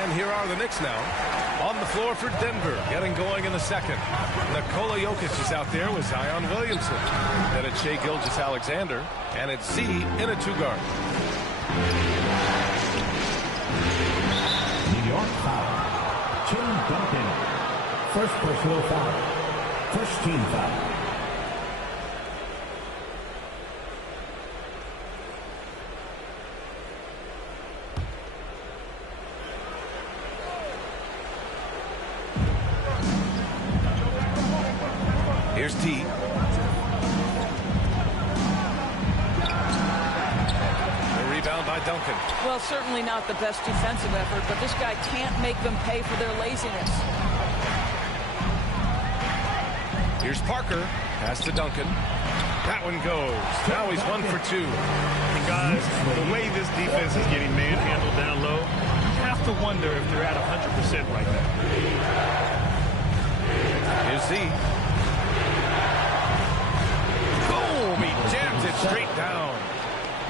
And here are the Knicks now. On the floor for Denver, getting going in the second. Nikola Jokic is out there with Zion Williamson. Then it's Shai Gilgeous-Alexander, and it's Z in a 2-guard. New York foul. Tim Duncan. First personal foul. First team foul. Here's T. The rebound by Duncan. Well, certainly not the best defensive effort, but this guy can't make them pay for their laziness. Here's Parker. Pass to Duncan. That one goes. Now he's 1 for 2. And guys, the way this defense is getting manhandled down low, you have to wonder if they're at 100% right now. Here's Z. Jams it straight down.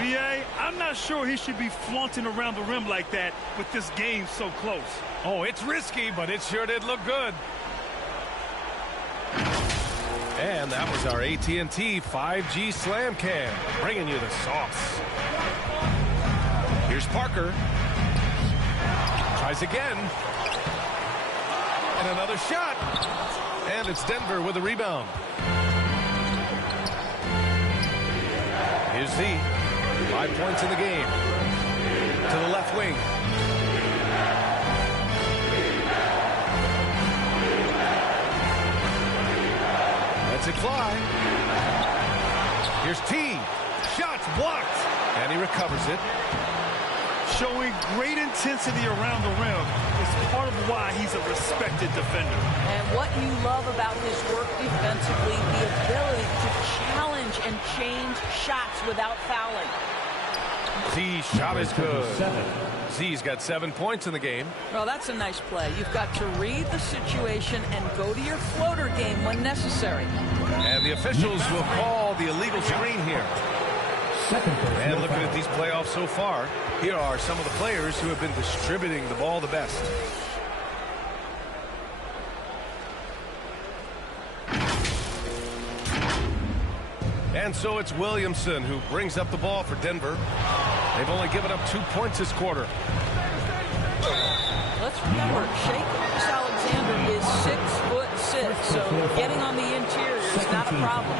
B.A., I'm not sure he should be flaunting around the rim like that with this game so close. Oh, it's risky, but it sure did look good. And that was our AT&T 5G Slam Cam, bringing you the sauce. Here's Parker. Tries again. And another shot. And it's Denver with a rebound. Here's Z. 5 points in the game. To the left wing. Lets it fly. Here's T. Shots blocked. And he recovers it. Showing great intensity around the rim is part of why he's a respected defender. And what you love about his work defensively, the ability to challenge and change shots without fouling. Z's shot is good. Z's got 7 points in the game. Well, that's a nice play. You've got to read the situation and go to your floater game when necessary. And the officials will call the illegal screen here. And looking at these playoffs so far, here are some of the players who have been distributing the ball the best. And so it's Williamson who brings up the ball for Denver. They've only given up 2 points this quarter. Let's remember, Shai Gilgeous-Alexander is 6'6", so getting on the interior is not a problem.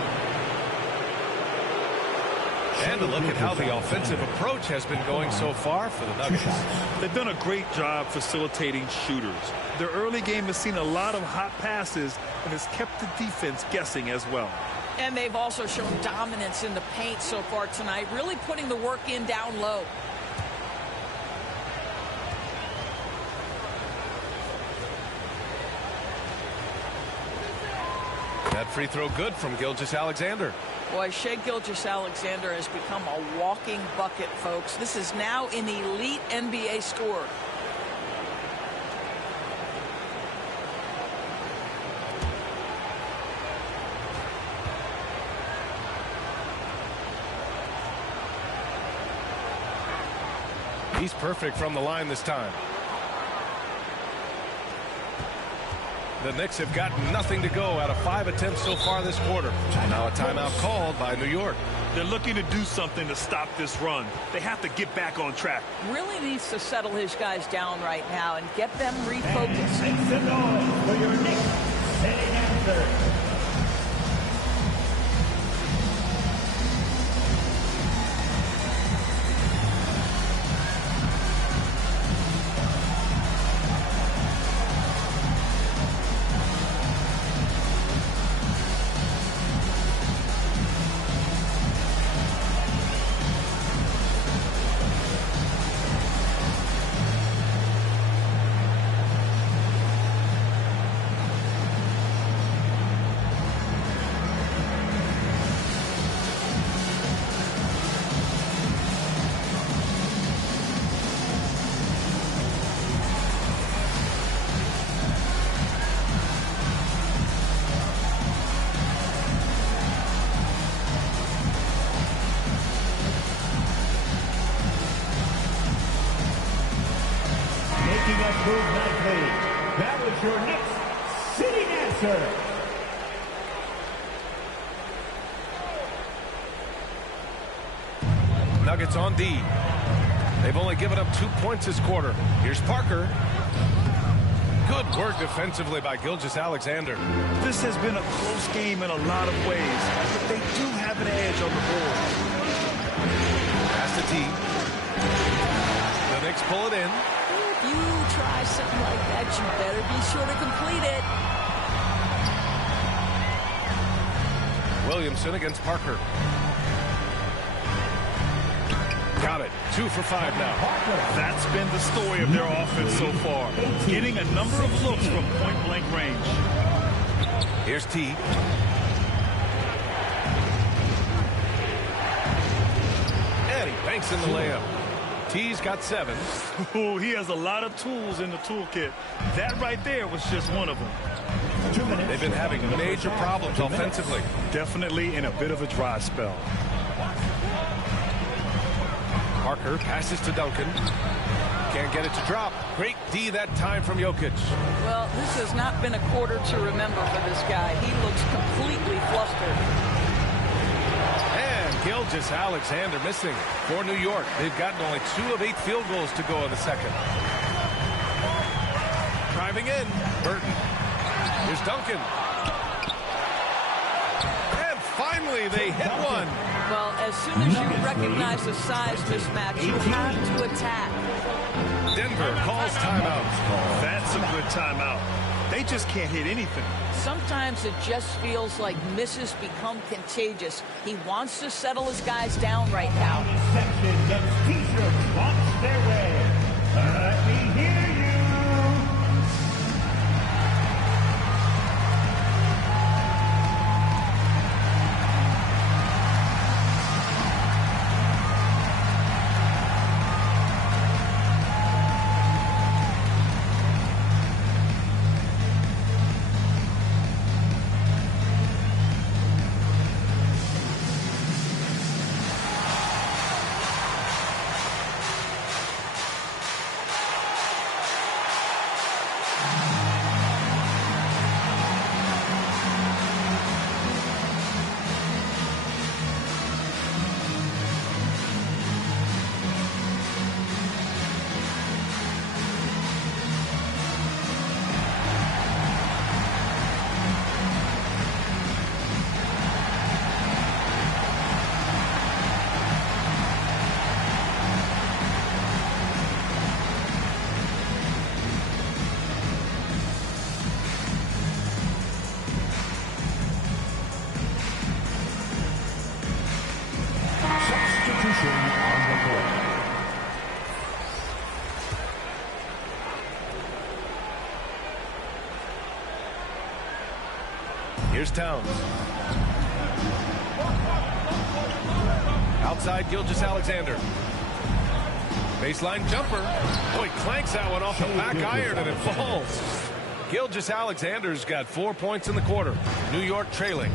And a look at how the offensive approach has been going so far for the Nuggets. They've done a great job facilitating shooters. Their early game has seen a lot of hot passes and has kept the defense guessing as well. And they've also shown dominance in the paint so far tonight, really putting the work in down low. That That free throw good from Gilgeous-Alexander. Boy, Shai Gilgeous-Alexander has become a walking bucket, folks. This is now an elite NBA scorer. He's perfect from the line this time. The Knicks have got nothing to go out of 5 attempts so far this quarter. Now a timeout called by New York. They're looking to do something to stop this run. They have to get back on track. Really needs to settle his guys down right now and get them refocused. Make some noise for your Knicks sitting answer. That was your next sitting answer. Nuggets on D. They've only given up 2 points this quarter. Here's Parker. Good work defensively by Gilgeous-Alexander. This has been a close game in a lot of ways, but they do have an edge on the board. Pass to T. The Knicks pull it in. If you try something like that, you better be sure to complete it. Williamson against Parker. Got it. 2 for 5 now. That's been the story of their offense so far. Getting a number of looks from point-blank range. Here's T. And he banks in the layup. T's got 7. Ooh, he has a lot of tools in the toolkit. That right there was just one of them. They've been having major problems offensively. Definitely in a bit of a dry spell. Parker passes to Duncan. Can't get it to drop. Great D that time from Jokic. Well, this has not been a quarter to remember for this guy. He looks completely flustered. And Gilgeous-Alexander missing for New York. They've gotten only 2 of 8 field goals to go in the second. Driving in, Burton. Here's Duncan. And finally, they hit one. Well, as soon as you recognize the size mismatch, you have to attack. Denver calls timeout. That's a good timeout. They just can't hit anything. Sometimes it just feels like misses become contagious. He wants to settle his guys down right now. Section gets t-shirts launched their way. Let me hear you. Here's Towns. Outside, Gilgeous-Alexander. Baseline jumper. Oh, he clanks that one off the back iron and it falls. Gilgeous-Alexander's got 4 points in the quarter. New York trailing.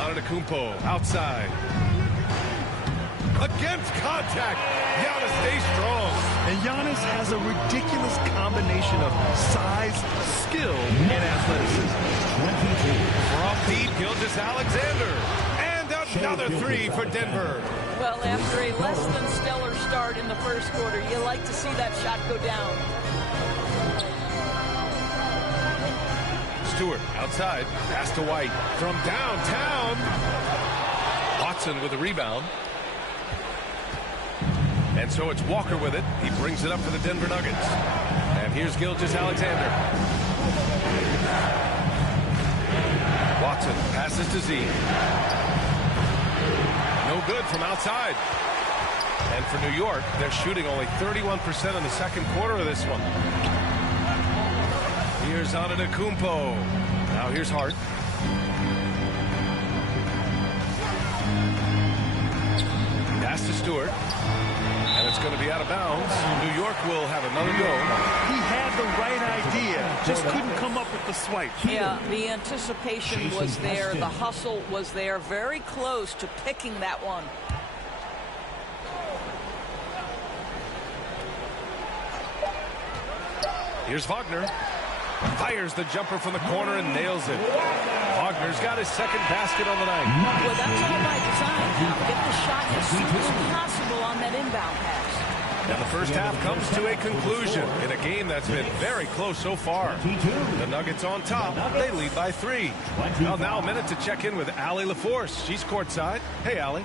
Antetokounmpo outside. Against contact. Giannis stays strong. And Giannis has a ridiculous combination of size, skill, and athleticism. From deep, Gilgeous-Alexander. And another three for Denver. Well, after a less than stellar start in the first quarter, you like to see that shot go down. Stewart outside. Pass to White. From downtown. Watson with a rebound. And so it's Walker with it. He brings it up for the Denver Nuggets. And here's Gilgeous-Alexander. Watson passes to Z. No good from outside. And for New York, they're shooting only 31% in the second quarter of this one. Here's Antetokounmpo. Now here's Hart. Pass to Stewart. And it's going to be out of bounds. New York will have another go. He had the right idea, just couldn't come up with the swipe. Yeah, the anticipation was there. The hustle was there. Very close to picking that one. Here's Wagner. Fires the jumper from the corner and nails it. Wagner's got his second basket on the night. Well, that's all by design now. Get the shot as soon as possible on that inbound pass. And the first half comes to a conclusion in a game that's been very close so far. The Nuggets on top. They lead by 3. Well, now a minute to check in with Allie LaForce. She's courtside. Hey, Allie.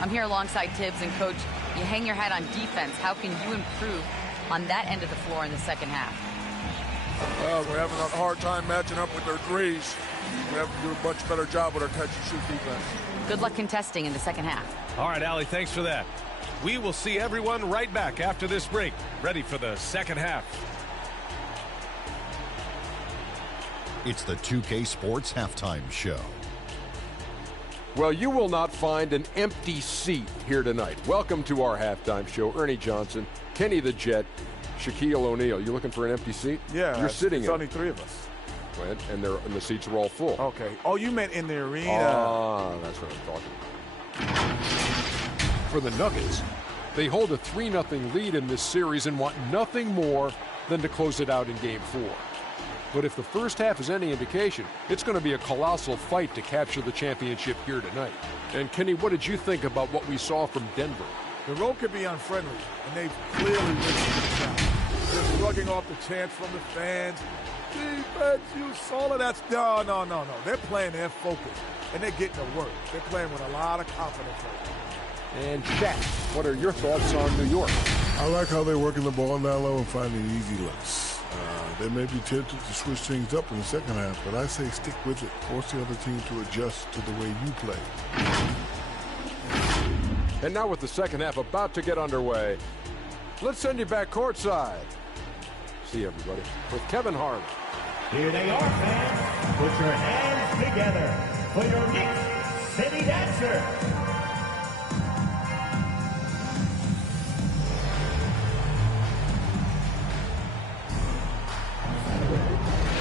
I'm here alongside Tibbs, and Coach, you hang your hat on defense. How can you improve on that end of the floor in the second half? Well, we're having a hard time matching up with their threes. We have to do a much better job with our catch-and-shoot defense. Good luck contesting in the second half. All right, Allie, thanks for that. We will see everyone right back after this break, ready for the second half. It's the 2K Sports Halftime Show. Well, you will not find an empty seat here tonight. Welcome to our halftime show. Ernie Johnson, Kenny the Jet, Shaquille O'Neal. You looking for an empty seat? Yeah. You're sitting it's in. only 3 of us. And the seats are all full. Okay. Oh, you meant in the arena. Ah, that's what I'm talking about. For the Nuggets, they hold a 3-0 lead in this series and want nothing more than to close it out in Game 4. But if the first half is any indication, it's going to be a colossal fight to capture the championship here tonight. And Kenny, what did you think about what we saw from Denver? The road could be unfriendly, and they've clearly risen to the challenge. They're shrugging off the chants from the fans. Defense, you saw it. That's no. They're playing their focus, and they're getting to work. They're playing with a lot of confidence right now. And Shaq, what are your thoughts on New York? I like how they're working the ball down low and finding easy looks. They may be tempted to switch things up in the second half, but I say stick with it. Force the other team to adjust to the way you play. And now with the second half about to get underway, let's send you back courtside. See everybody with Kevin Harlan. Here they are, fans. Put your hands together for your Knicks City Dancer.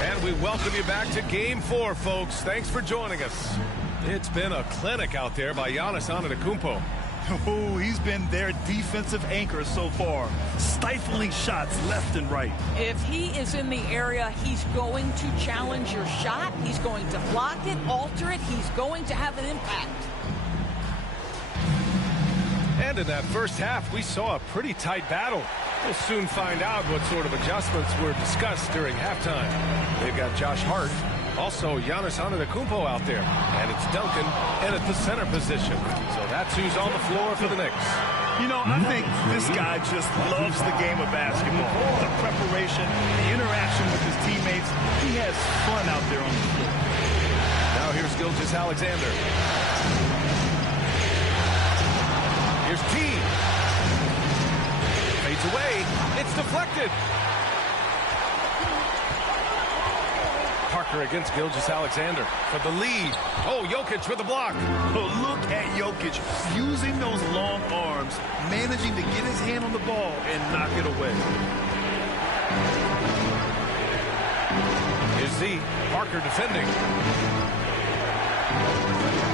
And we welcome you back to Game 4, folks. Thanks for joining us. It's been a clinic out there by Giannis Antetokounmpo. Oh, he's been their defensive anchor so far, stifling shots left and right. If he is in the area, he's going to challenge your shot. He's going to block it, alter it. He's going to have an impact. And in that first half, we saw a pretty tight battle. We'll soon find out what sort of adjustments were discussed during halftime. They've got Josh Hart, also Giannis Antetokounmpo out there, and it's Duncan in at the center position. So that's who's on the floor for the Knicks. You know, I think this guy just loves the game of basketball. The preparation, the interaction with his teammates. He has fun out there on the floor. Now here's Gilgeous-Alexander. Here's T. Fades away. It's deflected. Parker against Gilgeous-Alexander for the lead. Oh, Jokic with the block. Oh, look at Jokic using those long arms, managing to get his hand on the ball and knock it away. Here's Z. Parker defending.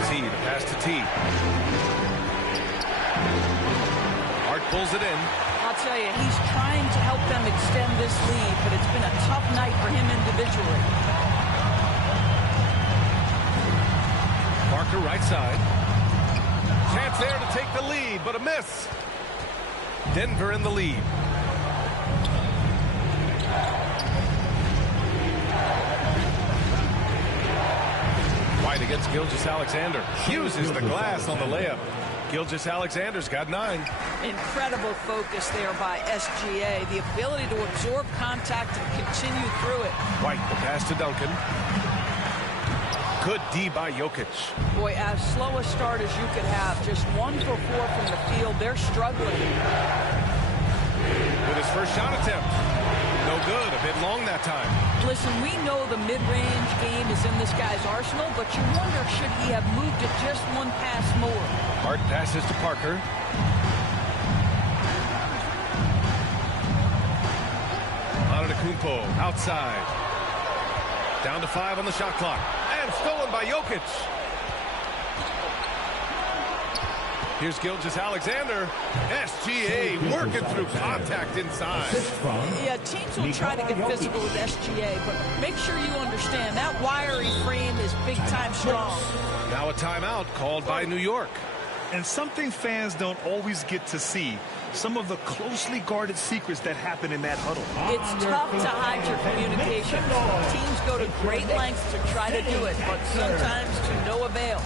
Z, the pass to T. Hart pulls it in. I'll tell you, he's trying to help them extend this lead, but it's been a tough night for him individually. Parker right side. Chance there to take the lead, but a miss. Denver in the lead. White against Gilgeous-Alexander. Uses the glass on the layup. Gilgeous-Alexander's got 9. Incredible focus there by SGA. The ability to absorb contact and continue through it. White, the pass to Duncan. Good D by Jokic. Boy, as slow a start as you could have. Just 1 for 4 from the field. They're struggling. With his first shot attempt. No good. A bit long that time. Listen, we know the mid-range game is in this guy's arsenal, but you wonder, should he have moved it just 1 pass more? Hart passes to Parker. Antetokounmpo outside. Down to 5 on the shot clock. And stolen by Jokic. Here's Gilgeous-Alexander. SGA working through contact inside. Yeah, teams will try to get physical with SGA, but make sure you understand that wiry frame is big-time strong. Now a timeout called by New York. And something fans don't always get to see. Some of the closely guarded secrets that happen in that huddle. It's tough to hide your communication. Teams go to great lengths to try to do it, but sometimes to no avail.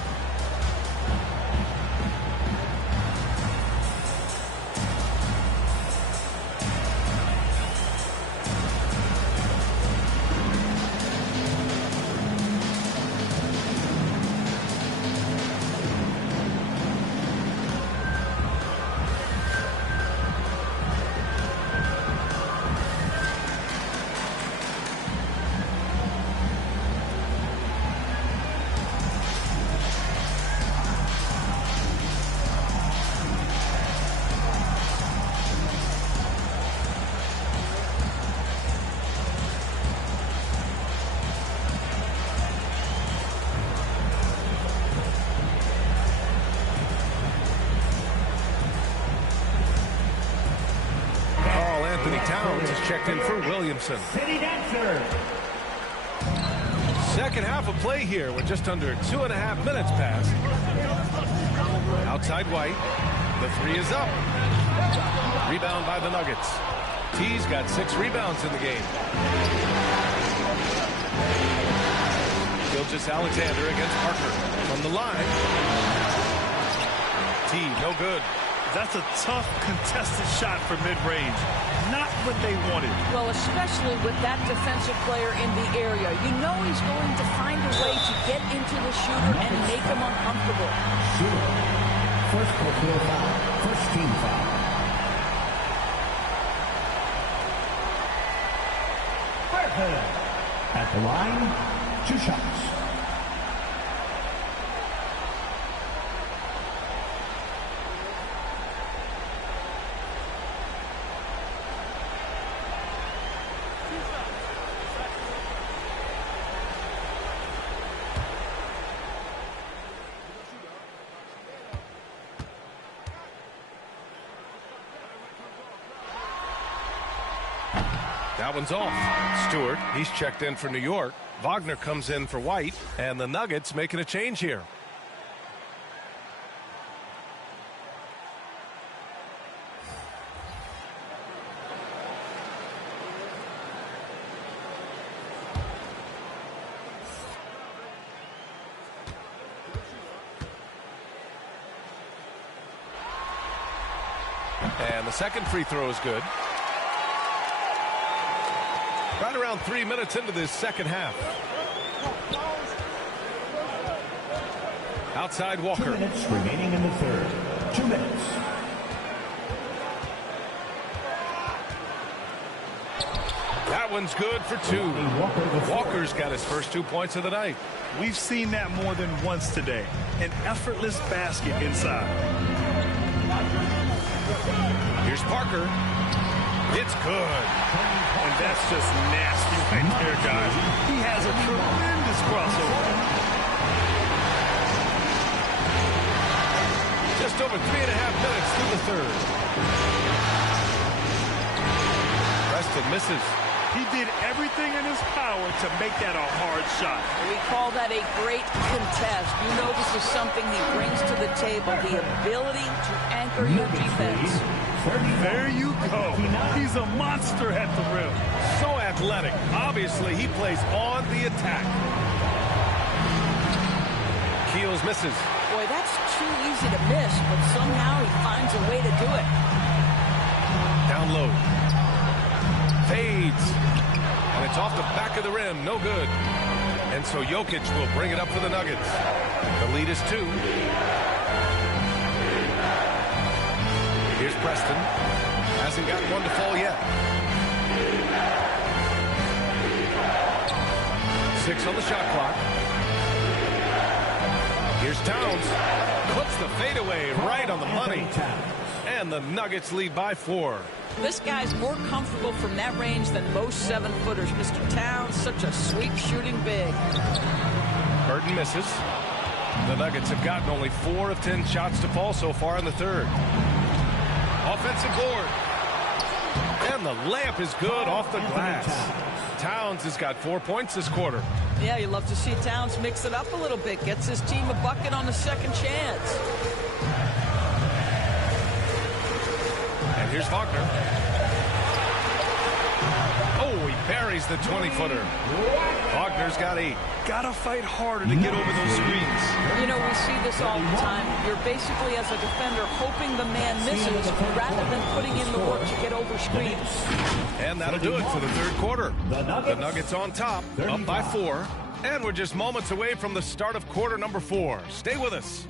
Checked in for Williamson. City Dancer. Second half of play here with just under 2.5 minutes passed. Outside White. The 3 is up. Rebound by the Nuggets. T's got 6 rebounds in the game. Gilgeous-Alexander against Parker. From the line. T, no good. That's a tough, contested shot for mid-range. Not what they wanted. Well, especially with that defensive player in the area. You know he's going to find a way to get into the shooter and make him uncomfortable. Shooter. First personal foul. First team foul. Fairfield. At the line, 2 shots. That one's off. Stewart, he's checked in for New York. Wagner comes in for White, and the Nuggets making a change here. And the second free throw is good. Right around 3 minutes into this second half. Outside Walker. 2 minutes remaining in the third. 2 minutes. That one's good for 2. Walker's got his first 2 points of the night. We've seen that more than once today. An effortless basket inside. Here's Parker. It's good. And that's just nasty right there, guys. He has a tremendous crossover. Just over 3.5 minutes through the third. Preston misses. He did everything in his power to make that a hard shot. We call that a great contest. You know this is something he brings to the table, the ability to anchor your defense. There you go. He's a monster at the rim. So athletic. Obviously, he plays on the attack. Keels misses. Boy, that's too easy to miss, but somehow he finds a way to do it. Down low. Fades. And it's off the back of the rim. No good. And so Jokic will bring it up for the Nuggets. The lead is 2. Here's Preston. Hasn't got one to fall yet. 6 on the shot clock. Here's Towns. Puts the fadeaway right on the money. And the Nuggets lead by 4. This guy's more comfortable from that range than most 7-footers. Mr. Towns, such a sweet shooting big. Burton misses. The Nuggets have gotten only 4 of 10 shots to fall so far in the third. Offensive board. And the layup is good off the glass. Towns has got 4 points this quarter. Yeah, you love to see Towns mix it up a little bit. Gets his team a bucket on the second chance. And here's Wagner. Oh, he buries the 20-footer. Wagner's got 8. Gotta fight harder to get over those screens. You know, we see this all the time. You're basically, as a defender, hoping the man misses rather than putting in the work to get over screens. And that'll do it for the third quarter. The Nuggets on top, up by 4. And we're just moments away from the start of quarter number 4. Stay with us.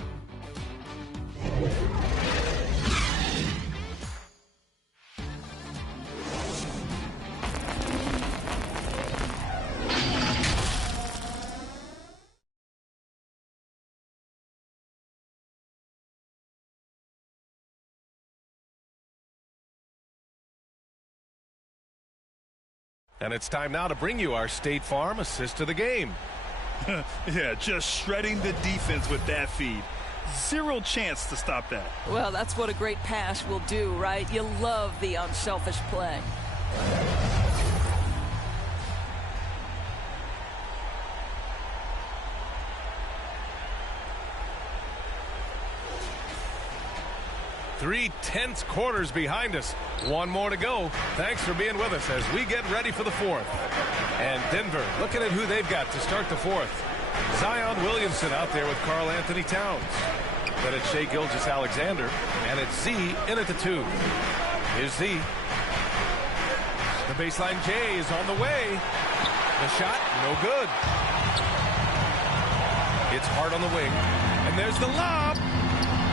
And it's time now to bring you our State Farm assist of the game. Yeah, just shredding the defense with that feed. 0 chance to stop that. Well, that's what a great pass will do, right? You love the unselfish play. Three tense quarters behind us. 1 more to go. Thanks for being with us as we get ready for the 4th. And Denver looking at who they've got to start the 4th. Zion Williamson out there with Karl Anthony Towns. Then it's Shai Gilgeous-Alexander. And it's Z in at the 2. Here's Z. The baseline J is on the way. The shot, no good. It's hard on the wing. And there's the lob.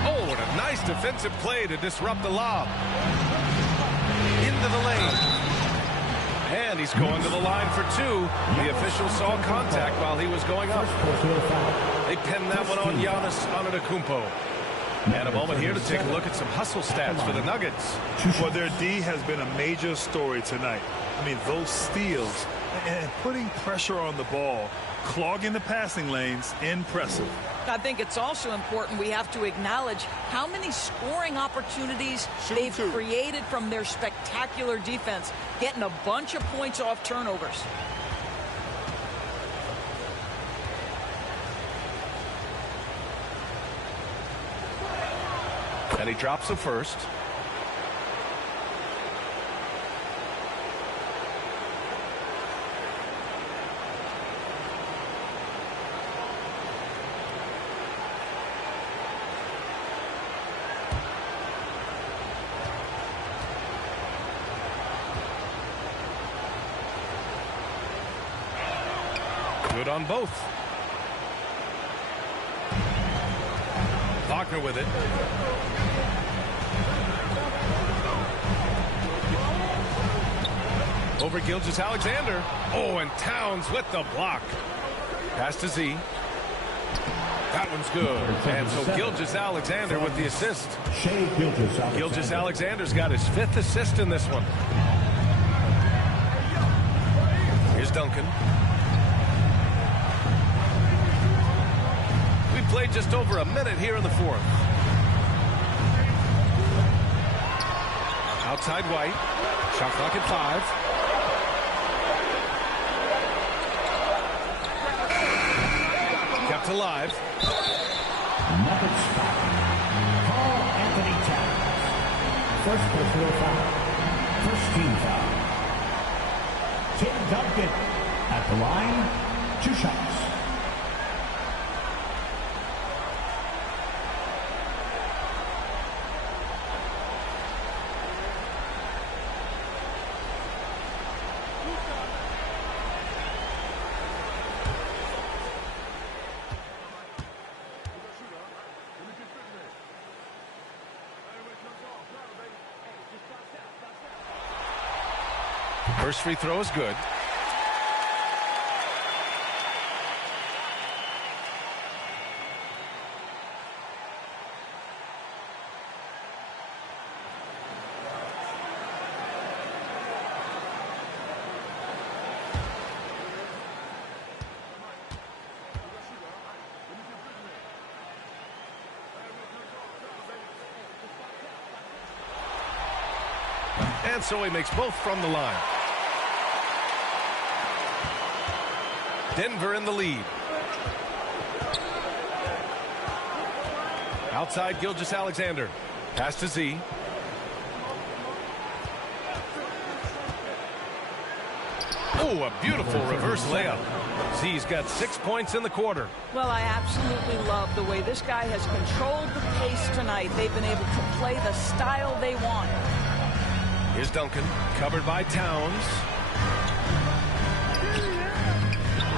Oh, what a nice defensive play to disrupt the lob. Into the lane. And he's going to the line for 2. The official saw contact while he was going up. They pinned that one on Giannis Antetokounmpo. And a moment here to take a look at some hustle stats for the Nuggets. Well, their D has been a major story tonight. I mean, those steals and putting pressure on the ball, clogging the passing lanes, impressive. I think it's also important we have to acknowledge how many scoring opportunities they've created from their spectacular defense, getting a bunch of points off turnovers. And he drops the first. Good on both. Wagner with it. Over Gilgeous-Alexander. Oh, and Towns with the block. Pass to Z. That one's good. And so Gilgeous-Alexander with the assist. Gilgeous-Alexander's got his 5th assist in this one. Here's Duncan. We played just over a minute here in the 4th. Outside White. Shot clock at 5. Kept alive. Nuggets foul. Call Anthony Towns. First personal foul. First team foul. Tim Duncan at the line. 2 shots. First free throw is good. And so he makes both from the line. Denver in the lead. Outside Gilgeous-Alexander. Pass to Z. Oh, a beautiful reverse layup. Z's got 6 points in the quarter. Well, I absolutely love the way this guy has controlled the pace tonight. They've been able to play the style they want. Here's Duncan, covered by Towns.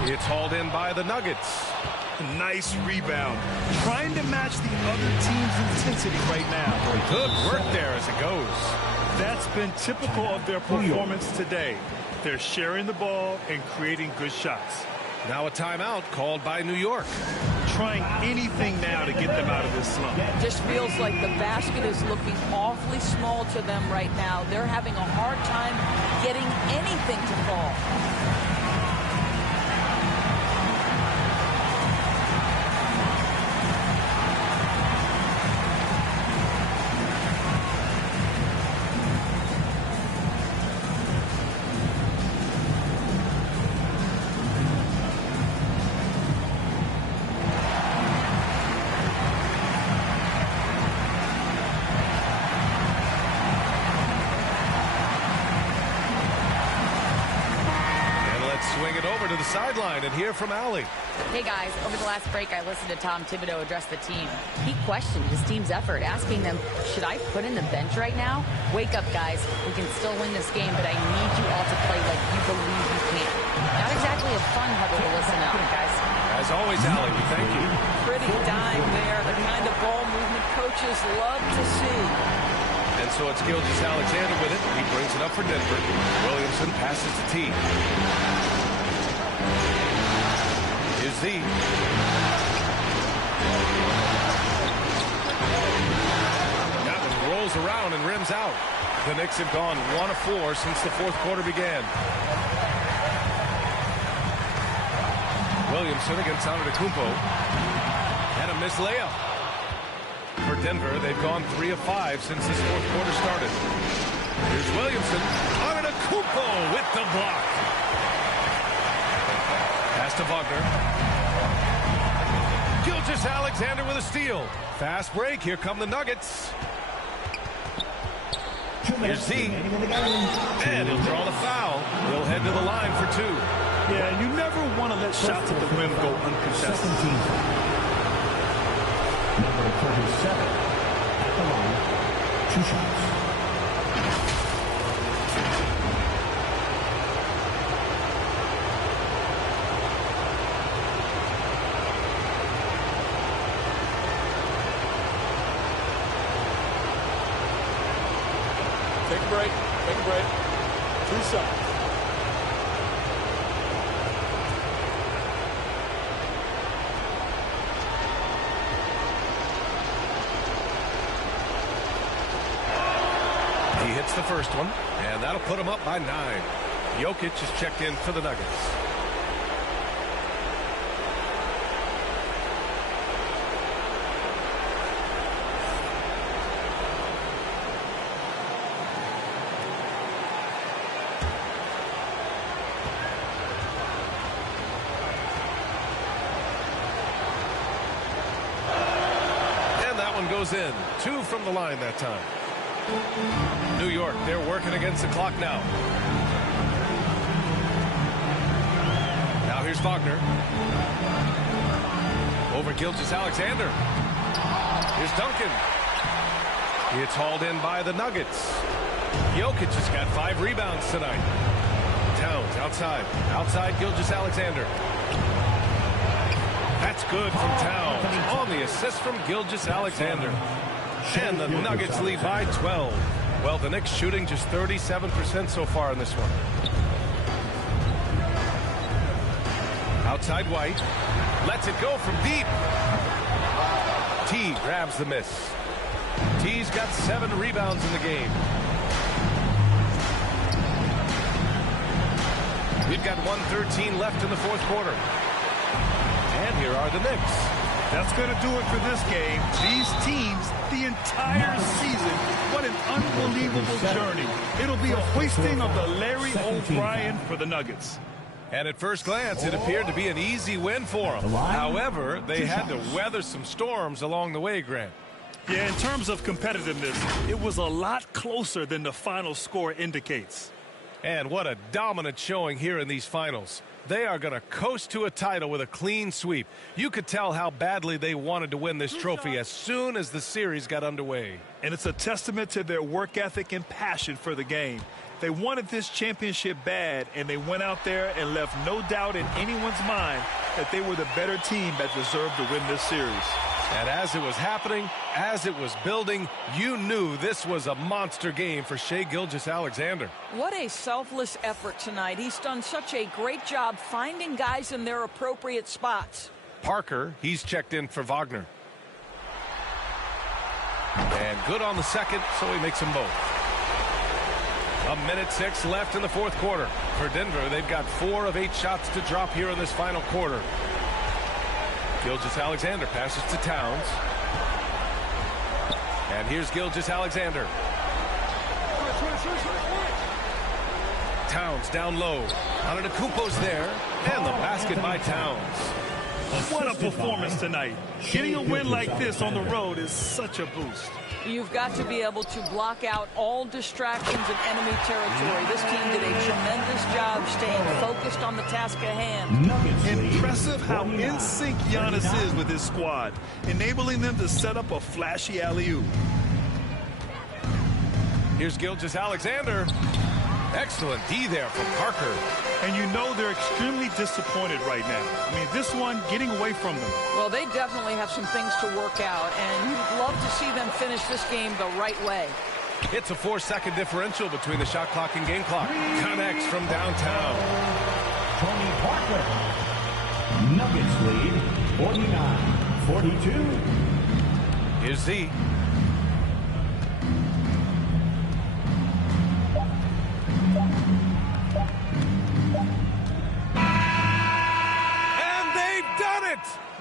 It's hauled in by the Nuggets. Nice rebound. Trying to match the other team's intensity right now. Good work there as it goes. That's been typical of their performance today. They're sharing the ball and creating good shots. Now a timeout called by New York. Trying anything now to get them out of this slump. Just feels like the basket is looking awfully small to them right now. They're having a hard time getting anything to fall. Sideline and hear from Allie. Hey guys, over the last break I listened to Tom Thibodeau address the team. He questioned his team's effort, asking them, should I put in the bench right now? Wake up guys, we can still win this game, but I need you all to play like you believe you can. Not exactly a fun huddle to listen to, guys. As always, Allie, we thank you. Pretty dime there, the kind of ball movement coaches love to see. And so it's Gilgeous-Alexander with it. He brings it up for Denver. Williamson passes to T. Here's Z. That one rolls around and rims out. The Knicks have gone 1 of 4 since the 4th quarter began. Williamson against Antetokounmpo. And a missed layup. For Denver, they've gone 3 of 5 since this 4th quarter started. Here's Williamson. Antetokounmpo with the block. Pass to Wagner. Gilgeous-Alexander with a steal. Fast break. Here come the Nuggets. Here's Z. And he'll draw the foul. He'll head to the line for 2. Yeah, you never want to let shots at the rim go uncontested. Number 37 at the line. 2 shots. Take a break. 2 shots. He hits the first one, and that'll put him up by 9. Jokic is checked in for the Nuggets. Goes in. 2 from the line that time. New York, they're working against the clock now. Now here's Wagner. Over Gilgeous-Alexander. Here's Duncan. It's hauled in by the Nuggets. Jokic has got 5 rebounds tonight. Towns outside. Outside Gilgeous-Alexander. That's good from Towns on the assist from Gilgeous-Alexander. And the Nuggets lead by 12. Well, the Knicks shooting just 37% so far in this one. Outside White. Lets it go from deep. T grabs the miss. T's got 7 rebounds in the game. We've got 1:13 left in the fourth quarter. And here are the Knicks. That's going to do it for this game. These teams, the entire season, what an unbelievable journey. It'll be a hoisting of the Larry O'Brien for the Nuggets. And at first glance, it appeared to be an easy win for them. However, they had to weather some storms along the way, Grant. Yeah, in terms of competitiveness, it was a lot closer than the final score indicates. And what a dominant showing here in these finals. They are going to coast to a title with a clean sweep. You could tell how badly they wanted to win this trophy as soon as the series got underway. And it's a testament to their work ethic and passion for the game. They wanted this championship bad, and they went out there and left no doubt in anyone's mind that they were the better team that deserved to win this series. And as it was happening, as it was building, you knew this was a monster game for Shai Gilgeous-Alexander. What a selfless effort tonight. He's done such a great job finding guys in their appropriate spots. Parker, he's checked in for Wagner. And good on the second, so he makes them both. 1:06 left in the fourth quarter. For Denver, they've got 4 of 8 shots to drop here in this final quarter. Gilgeous-Alexander passes to Towns. And here's Gilgeous-Alexander. Towns down low. Antetokounmpo's there. And the basket by Towns. What a performance tonight. Getting a win like this on the road is such a boost. You've got to be able to block out all distractions in enemy territory. This team did a tremendous job staying focused on the task at hand. Impressive how in sync Giannis is with his squad, enabling them to set up a flashy alley-oop. Here's Gilgeous-Alexander. Excellent D there from Parker. And you know they're extremely disappointed right now. I mean, this one getting away from them. Well, they definitely have some things to work out, and you'd love to see them finish this game the right way. It's a 4-second differential between the shot clock and game clock. Connects from downtown. Tony Parker. Nuggets lead 49-42. Here's Z.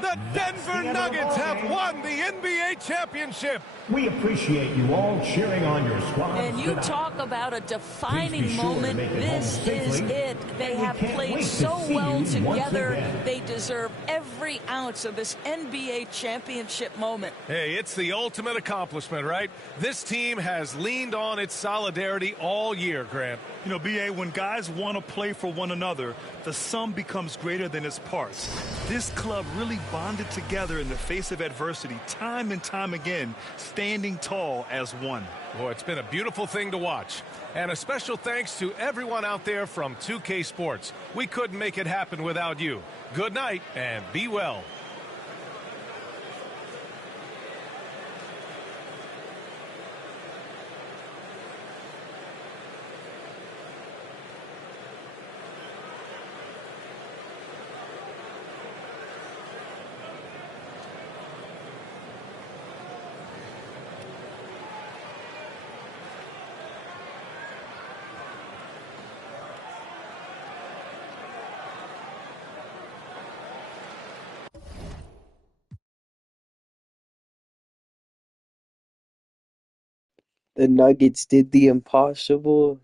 The Denver Nuggets have won the NBA championship. We appreciate you all cheering on your squad. And you talk about a defining moment. This is it. They have played so well together. They deserve every ounce of this NBA championship moment. Hey, it's the ultimate accomplishment, right? This team has leaned on its solidarity all year, Grant. You know, B.A., when guys want to play for one another, the sum becomes greater than its parts. This club really bonded together in the face of adversity, time and time again, standing tall as one. Boy, it's been a beautiful thing to watch. And a special thanks to everyone out there from 2K Sports. We couldn't make it happen without you. Good night and be well. The Nuggets did the impossible